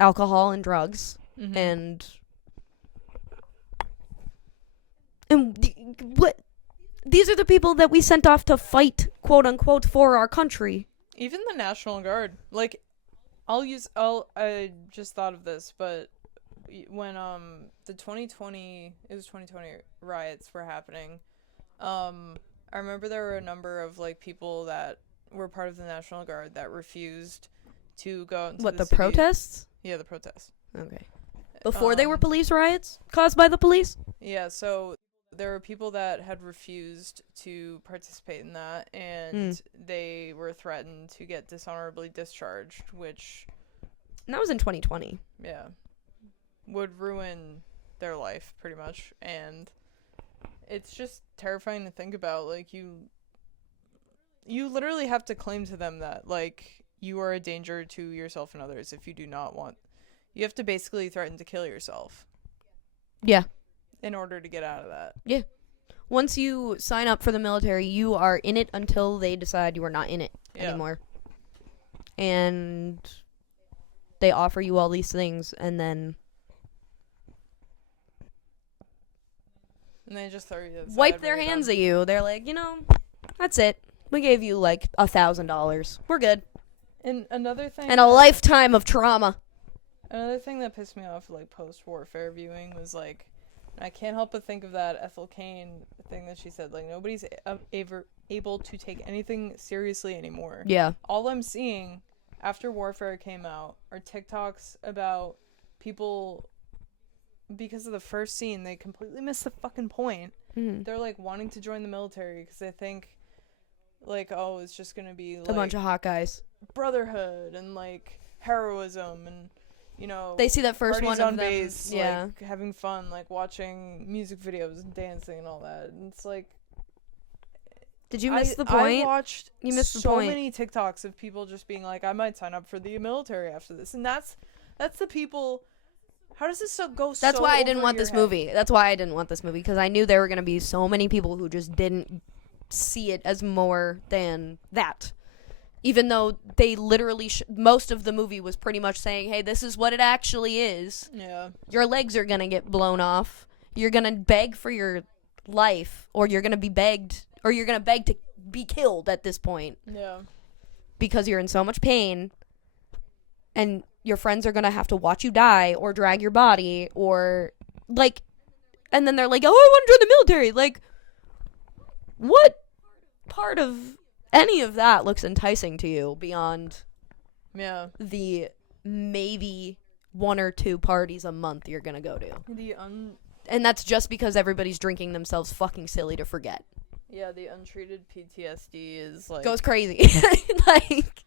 alcohol and drugs. Mm-hmm. And what... These are the people that we sent off to fight, quote unquote, for our country. Even the National Guard. Like, I just thought of this, but when, the 2020 riots were happening, I remember there were a number of, like, people that were part of the National Guard that refused to go into the city. Protests? Yeah, the protests. Okay. Before they were police riots caused by the police? Yeah, so... There were people that had refused to participate in that, and they were threatened to get dishonorably discharged, which... And that was in 2020. Yeah. Would ruin their life, pretty much. And it's just terrifying to think about. Like, you literally have to claim to them that, like, you are a danger to yourself and others if you do not want... You have to basically threaten to kill yourself. Yeah. In order to get out of that. Yeah. Once you sign up for the military, you are in it until they decide you are not in it anymore. And they offer you all these things, and then... And they just throw you to the side wipe their hands at you. They're like, that's it. We gave you, like, $1,000. We're good. And another thing... And a lifetime of trauma. Another thing that pissed me off, like, post-warfare viewing was, like... I can't help but think of that Ethel Cain thing that she said. Like, nobody's ever able to take anything seriously anymore. Yeah. All I'm seeing after Warfare came out are TikToks about people, because of the first scene, they completely missed the fucking point. Mm-hmm. They're, like, wanting to join the military because they think, like, oh, it's just going to be, like... a bunch of hot guys. Brotherhood and, like, heroism and... they see that first one of on them, base, like, having fun, like, watching music videos and dancing and all that. And it's like... Did you miss the point? I watched so many TikToks of people just being like, I might sign up for the military after this. And that's the people... How does this go so That's why I didn't over want your this head? movie. That's why I didn't want this movie, because I knew there were going to be so many people who just didn't see it as more than that. Even though they literally, most of the movie was pretty much saying, hey, this is what it actually is. Yeah. Your legs are going to get blown off. You're going to beg for your life, or you're going to be begged, or you're going to beg to be killed at this point. Yeah. Because you're in so much pain, and your friends are going to have to watch you die, or drag your body, or, like, and then they're like, oh, I want to join the military. Like, what part of any of that looks enticing to you beyond the maybe 1 or 2 parties a month you're gonna go to? And that's just because everybody's drinking themselves fucking silly to forget. Yeah, the untreated PTSD is like goes crazy. Like,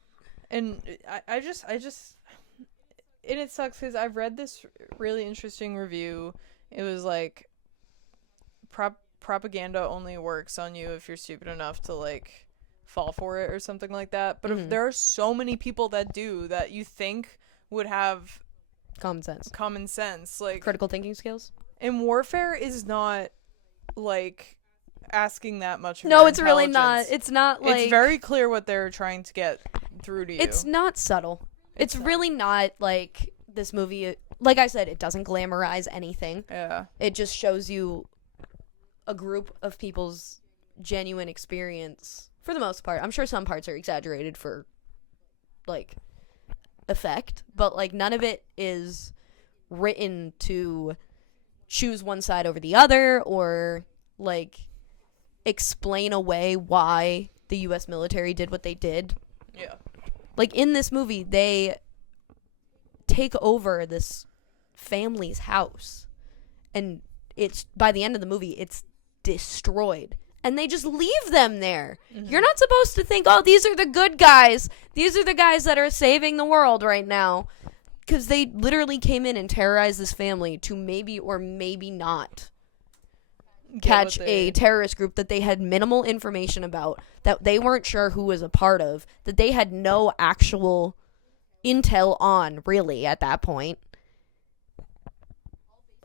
and I just and it sucks because I've read this really interesting review. It was like propaganda only works on you if you're stupid enough to like fall for it or something like that. But if there are so many people that do that, you think would have common sense, like critical thinking skills. And warfare is not like asking that much of no, your it's really not. intelligence. It's not like, it's very clear what they're trying to get through to you. It's not subtle. It's really not. Like, this movie, like I said, it doesn't glamorize anything. Yeah. It just shows you a group of people's genuine experience for the most part. I'm sure some parts are exaggerated for, like, effect, but, like, none of it is written to choose one side over the other or, like, explain away why the U.S. military did what they did. Yeah. Like, in this movie, they take over this family's house, and it's, by the end of the movie, it's destroyed. And they just leave them there. Mm-hmm. You're not supposed to think, oh, these are the good guys. These are the guys that are saving the world right now. Because they literally came in and terrorized this family to maybe or maybe not catch a terrorist group that they had minimal information about, that they weren't sure who was a part of, that they had no actual intel on, really, at that point.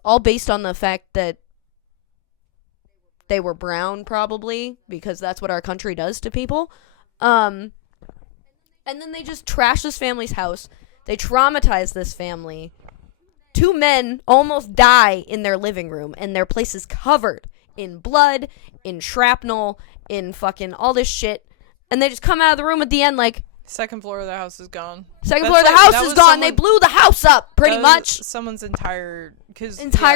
All based on the fact that they were brown, probably, because that's what our country does to people. And then they just trash this family's house. They traumatize this family. 2 men almost die in their living room, and their place is covered in blood, in shrapnel, in fucking all this shit. And they just come out of the room at the end like, second floor of the house is gone. Second floor of the house is gone. They blew the house up, pretty much. Someone's entire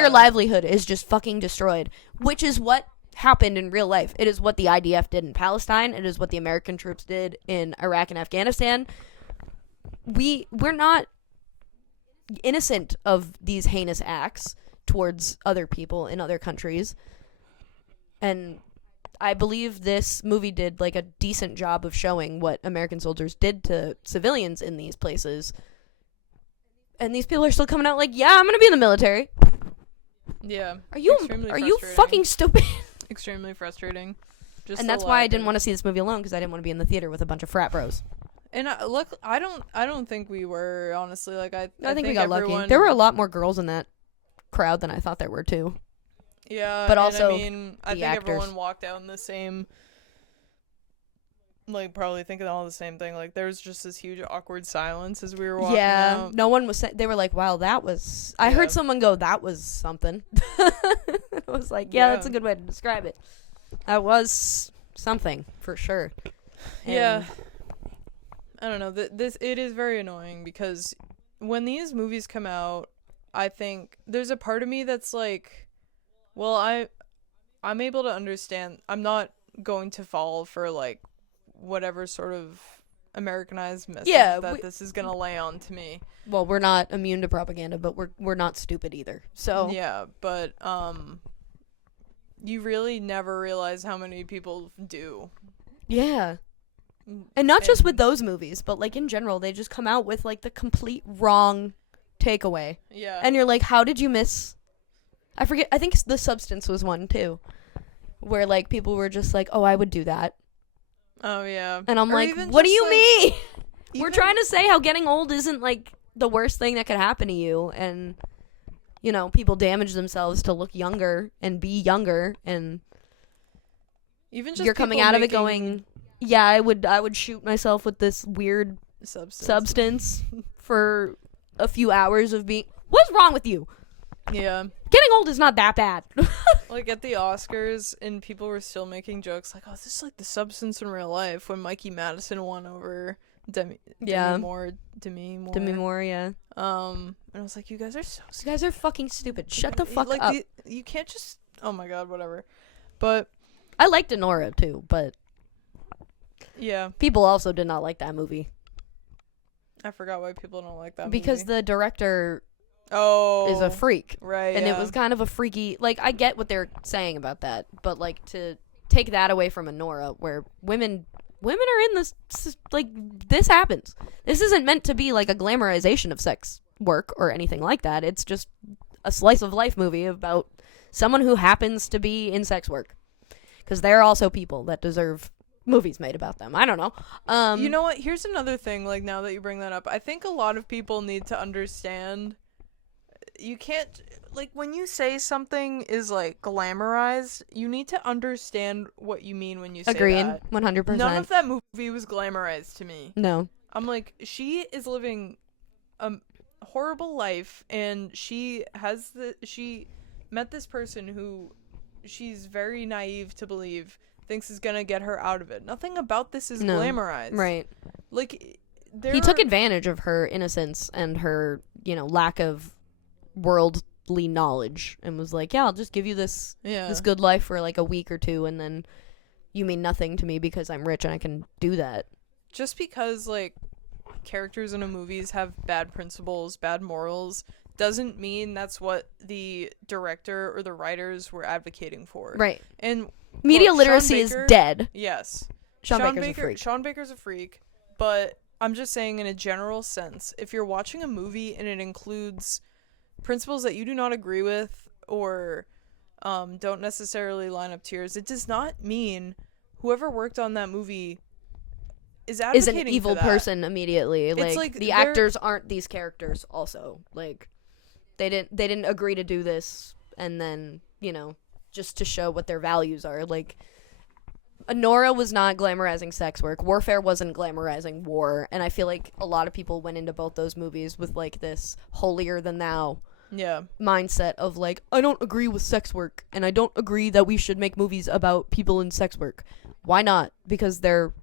livelihood is just fucking destroyed, which is what happened in real life. It is what the IDF did in Palestine. It is what the American troops did in Iraq and Afghanistan. We're not innocent of these heinous acts towards other people in other countries. And I believe this movie did like a decent job of showing what American soldiers did to civilians in these places. And these people are still coming out like, yeah, I'm going to be in the military. Yeah. Are you fucking stupid? Extremely frustrating. And that's why I didn't want to see this movie alone, because I didn't want to be in the theater with a bunch of frat bros. And look, I don't think we were, honestly. Like I think we got lucky. There were a lot more girls in that crowd than I thought there were too. Yeah, but also, I think actors. Everyone walked out in the same, like, probably thinking all the same thing. Like, there was just this huge awkward silence as we were walking out. No one was. They were like, "Wow, that was." I heard someone go, "That was something." I was like, "Yeah, that's a good way to describe it. That was something for sure." And I don't know. It is very annoying because when these movies come out, I think there's a part of me that's like, well, I'm able to understand. I'm not going to fall for like whatever sort of Americanized message that this is gonna lay on to me. Well, we're not immune to propaganda, but we're not stupid either. So yeah, but you really never realize how many people do. Yeah. And not just with those movies, but like in general, they just come out with like the complete wrong takeaway. Yeah. And you're like, how did you miss? I forget. I think The Substance was one too, where like people were just like, "Oh, I would do that." Oh yeah. And I'm like, "What do you mean?" We're trying to say how getting old isn't like the worst thing that could happen to you, and you know, people damage themselves to look younger and be younger, and Even just you're coming people out of it making going, yeah, I would shoot myself with this weird substance for a few hours of being. What's wrong with you? Yeah. Getting old is not that bad. Like at the Oscars, and people were still making jokes like, "Oh, this is like the substance in real life." When Mikey Madison won over Demi Moore. Yeah. And I was like, "You guys are so You guys are fucking stupid. Shut the fuck like, up." You can't just. Oh my god, whatever. But I liked Denora too, but yeah, people also did not like that movie I forgot why people don't like that because movie. the director Oh, is a freak. right? And yeah. it was kind of a freaky, like, I get what they're saying about that, but like to take that away from Nora, where women are in this, like, this happens. This isn't meant to be like a glamorization of sex work or anything like that. It's just a slice of life movie about someone who happens to be in sex work, because they're also people that deserve movies made about them. I don't know. You know what? Here's another thing. Like, now that you bring that up, I think a lot of people need to understand. You can't, like, when you say something is, like, glamorized, you need to understand what you mean when you say Agreed, that. 100%. None of that movie was glamorized to me. No. I'm like, she is living a horrible life, and she met this person who she's very naive to believe thinks is gonna get her out of it. Nothing about this is glamorized. Right. Like, he took advantage of her innocence and her, lack of worldly knowledge, and was like, yeah, I'll just give you this good life for like a week or two, and then you mean nothing to me because I'm rich and I can do that. Just because, like, characters in a movies have bad principles, bad morals, doesn't mean that's what the director or the writers were advocating for. Right. And media literacy is dead. Yes. Sean Baker's a freak. Sean Baker's a freak, but I'm just saying in a general sense, if you're watching a movie and it includes principles that you do not agree with or don't necessarily line up to yours, it does not mean whoever worked on that movie is advocating an evil for that. person immediately. Like the actors aren't these characters also. Like, they didn't agree to do this, and then, just to show what their values are. Like, Nora was not glamorizing sex work. Warfare wasn't glamorizing war. And I feel like a lot of people went into both those movies with, like, this holier-than-thou mindset of, like, I don't agree with sex work, and I don't agree that we should make movies about people in sex work. Why not? Because they're...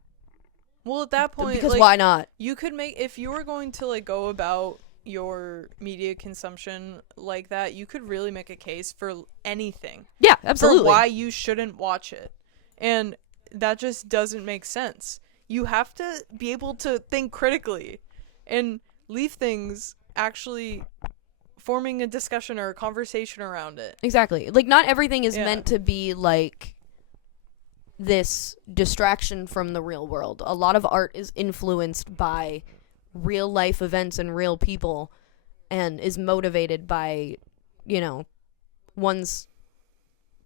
Well, at that point... Because like, why not? You could make... If you were going to, like, go about your media consumption like that, you could really make a case for anything. Yeah, absolutely. For why you shouldn't watch it. And that just doesn't make sense. You have to be able to think critically and leave things actually forming a discussion or a conversation around it. Exactly. Like, not everything is meant to be, like, this distraction from the real world. A lot of art is influenced by real life events and real people, and is motivated by, one's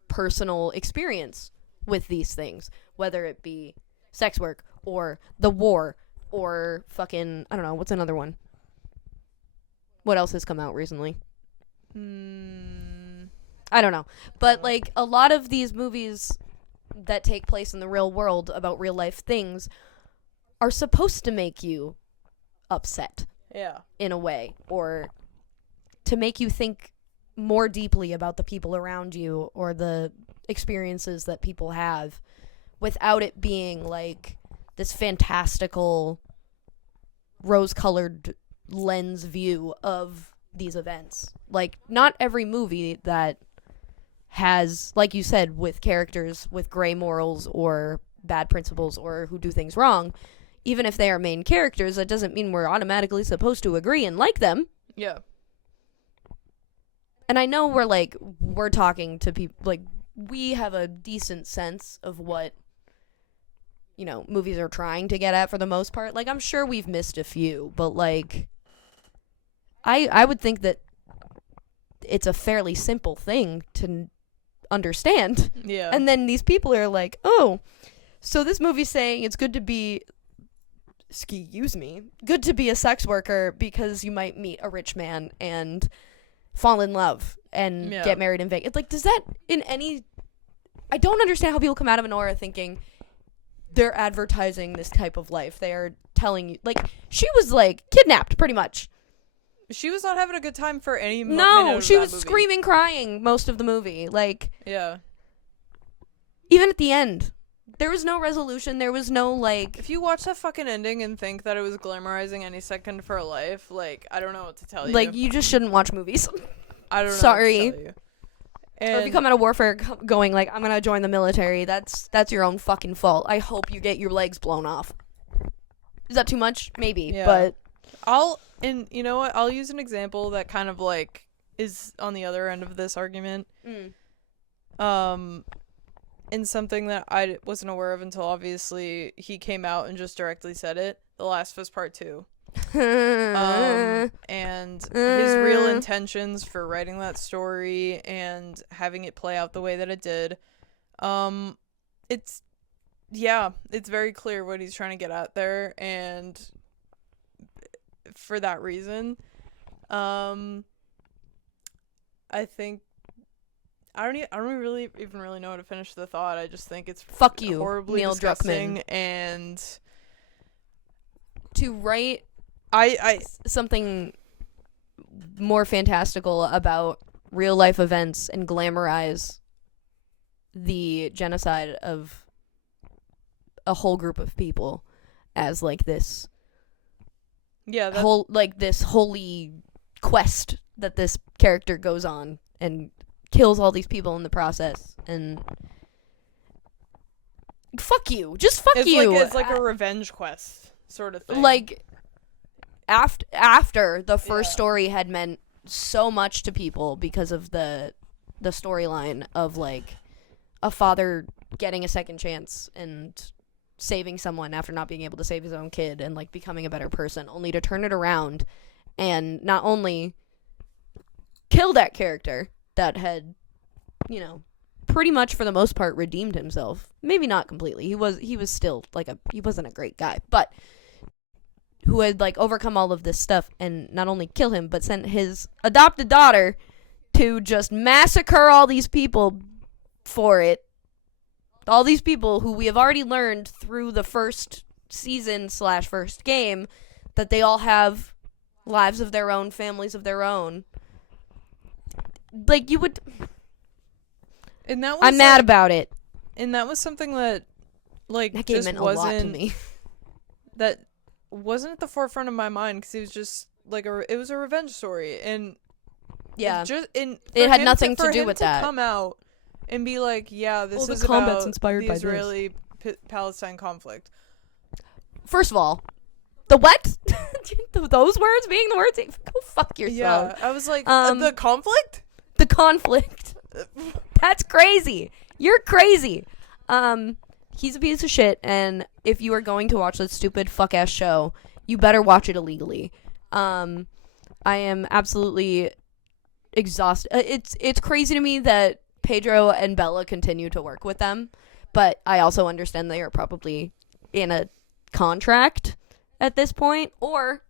personal experience with these things, whether it be sex work or the war or fucking, I don't know, what's another one? What else has come out recently? I don't know. But, like, a lot of these movies that take place in the real world about real life things are supposed to make you upset. Yeah. In a way. Or to make you think more deeply about the people around you or the experiences that people have, without it being, like, this fantastical rose-colored lens view of these events. Like, not every movie that has, like you said, with characters with gray morals or bad principles or who do things wrong, even if they are main characters, that doesn't mean we're automatically supposed to agree and like them. Yeah. And I know we're talking to people, like, we have a decent sense of what, movies are trying to get at for the most part. Like, I'm sure we've missed a few, but, like, I would think that it's a fairly simple thing to understand. Yeah. And then these people are like, oh, so this movie's saying it's good to be, good to be a sex worker because you might meet a rich man and fall in love and get married in Vegas. It's like, does that in any I don't understand how people come out of Anora thinking they're advertising this type of life. They are telling you, like, she was, like, kidnapped, pretty much. She was not having a good time for any minute No, of she that was movie. screaming, crying most of the movie. Like, Yeah. even at the end, there was no resolution. There was no, like... If you watch that fucking ending and think that it was glamorizing any second of her life, like, I don't know what to tell you. Like, you just shouldn't watch movies. I don't know Sorry. what to tell you. And Or if you come out of warfare going, like, I'm gonna join the military, that's your own fucking fault. I hope you get your legs blown off. Is that too much? Maybe, Yeah. but... and you know what? I'll use an example that kind of, like, is on the other end of this argument. And something that I wasn't aware of until, obviously, he came out and just directly said it. The Last of Us Part 2. And his real intentions for writing that story and having it play out the way that it did. It's very clear what he's trying to get at there, and for that reason, I think I don't really know how to finish the thought. I just think it's Fuck you, horribly Neil disgusting, Druckmann. and To write I something more fantastical about real life events and glamorize the genocide of a whole group of people as like this this holy quest that this character goes on and kills all these people in the process, and fuck you, just fuck you. It's like a revenge quest sort of thing. Like, after the first story had meant so much to people because of the storyline of, like, a father getting a second chance and saving someone after not being able to save his own kid and, like, becoming a better person, only to turn it around and not only kill that character that had, you know, pretty much for the most part redeemed himself. Maybe not completely. He was still, like, he wasn't a great guy, but who had, like, overcome all of this stuff and not only kill him, but sent his adopted daughter to just massacre all these people for it. All these people who we have already learned through the first season / first game that they all have lives of their own, families of their own. Like, you would... And that was, I'm mad about it. And that was something that, like, That game just meant a lot to me. That wasn't at the forefront of my mind, because it was just like it was a revenge story, and yeah, it had nothing to do with that. Come out and be like, yeah, this is the combat's about inspired the by Israeli-Palestine conflict. First of all, the what? Those words being the words? Go fuck yourself. Yeah, I was like, the conflict? The conflict. That's crazy. You're crazy. He's a piece of shit, and if you are going to watch that stupid fuck-ass show, you better watch it illegally. I am absolutely exhausted. It's crazy to me that Pedro and Bella continue to work with them, but I also understand they are probably in a contract at this point, or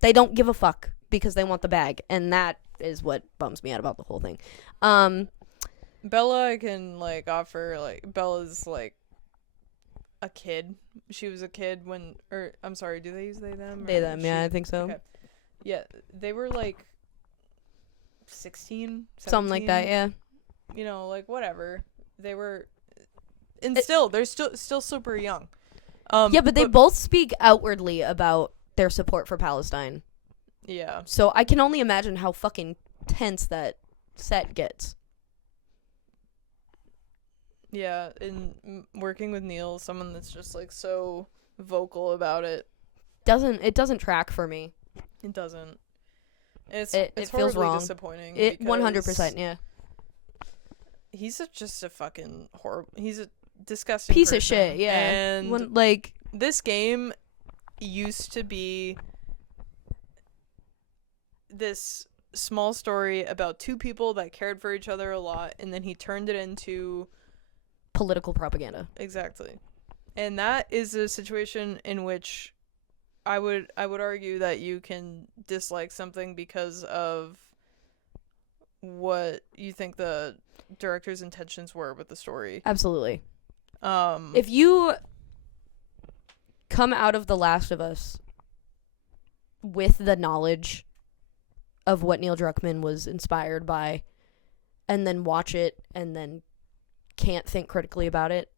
they don't give a fuck because they want the bag, and that is what bums me out about the whole thing. Bella, I can, like, offer, like, Bella's, like, a kid. She was a kid when, or, I'm sorry, do they use they, them? They, them, yeah, I think so. Okay. Yeah, they were, like, 16, 17. Something like that, yeah. You know, like, whatever. They were, and still, they're still super young. Yeah, but they both speak outwardly about their support for Palestine. Yeah. So I can only imagine how fucking tense that set gets. Yeah, and working with Neil, someone that's just, like, so vocal about it. It doesn't track for me. It doesn't. It's feels wrong. Disappointing. It 100%, yeah. He's just a fucking horrible. He's a disgusting piece person. of shit. Yeah, and like, this game used to be this small story about two people that cared for each other a lot, and then he turned it into political propaganda. Exactly. And that is a situation in which I would argue that you can dislike something because of what you think the director's intentions were with the story. Absolutely. If you come out of The Last of Us with the knowledge of what Neil Druckmann was inspired by, and then watch it and then can't think critically about it,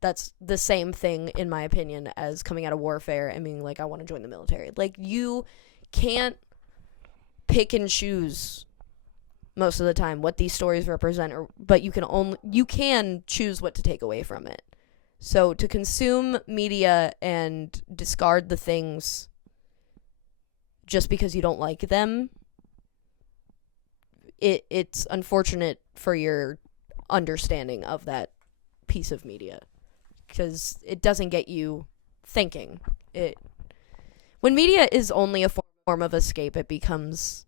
that's the same thing, in my opinion, as coming out of Warfare and being like, I want to join the military. Like, you can't pick and choose most of the time what these stories represent, but you can choose what to take away from it. So to consume media and discard the things just because you don't like them, it's unfortunate for your understanding of that piece of media, because it doesn't get you thinking. When media is only a form of escape, it becomes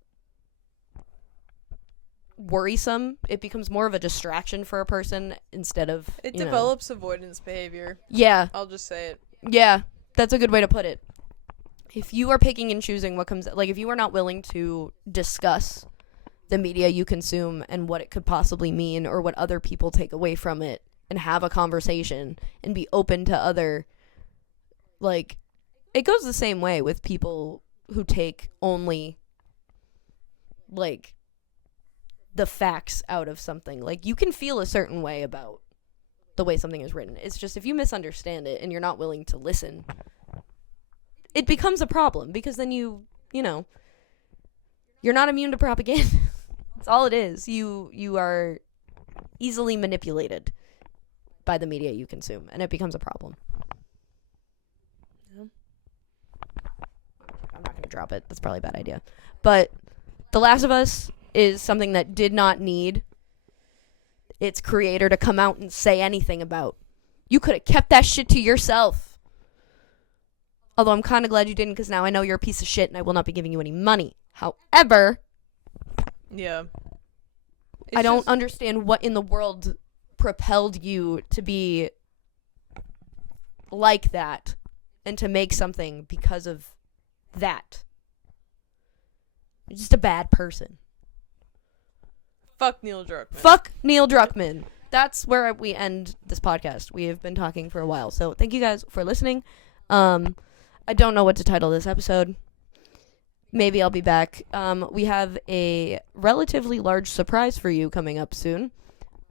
worrisome. It becomes more of a distraction for a person instead of, it develops avoidance behavior. Yeah. I'll just say it. Yeah, that's a good way to put it. If you are picking and choosing what comes, like, if you are not willing to discuss the media you consume and what it could possibly mean or what other people take away from it, and have a conversation and be open to other, like, it goes the same way with people who take only, like, the facts out of something. Like, you can feel a certain way about the way something is written. It's just, if you misunderstand it and you're not willing to listen, it becomes a problem, because then you're not immune to propaganda. That's all it is. You are easily manipulated by the media you consume, and it becomes a problem. Yeah. I'm not going to drop it. That's probably a bad idea. But The Last of Us is something that did not need its creator to come out and say anything about. You could have kept that shit to yourself. Although I'm kind of glad you didn't, because now I know you're a piece of shit and I will not be giving you any money. However, yeah, I don't understand what in the world propelled you to be like that and to make something because of that. You're just a bad person. Fuck Neil Druckmann. Fuck Neil Druckmann. That's where we end this podcast. We have been talking for a while, so thank you guys for listening. I don't know what to title this episode. Maybe I'll be back. We have a relatively large surprise for you coming up soon,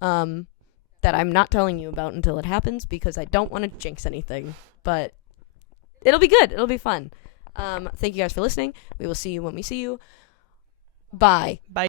that I'm not telling you about until it happens, because I don't want to jinx anything. But it'll be good. It'll be fun. Thank you guys for listening. We will see you when we see you. Bye. Bye.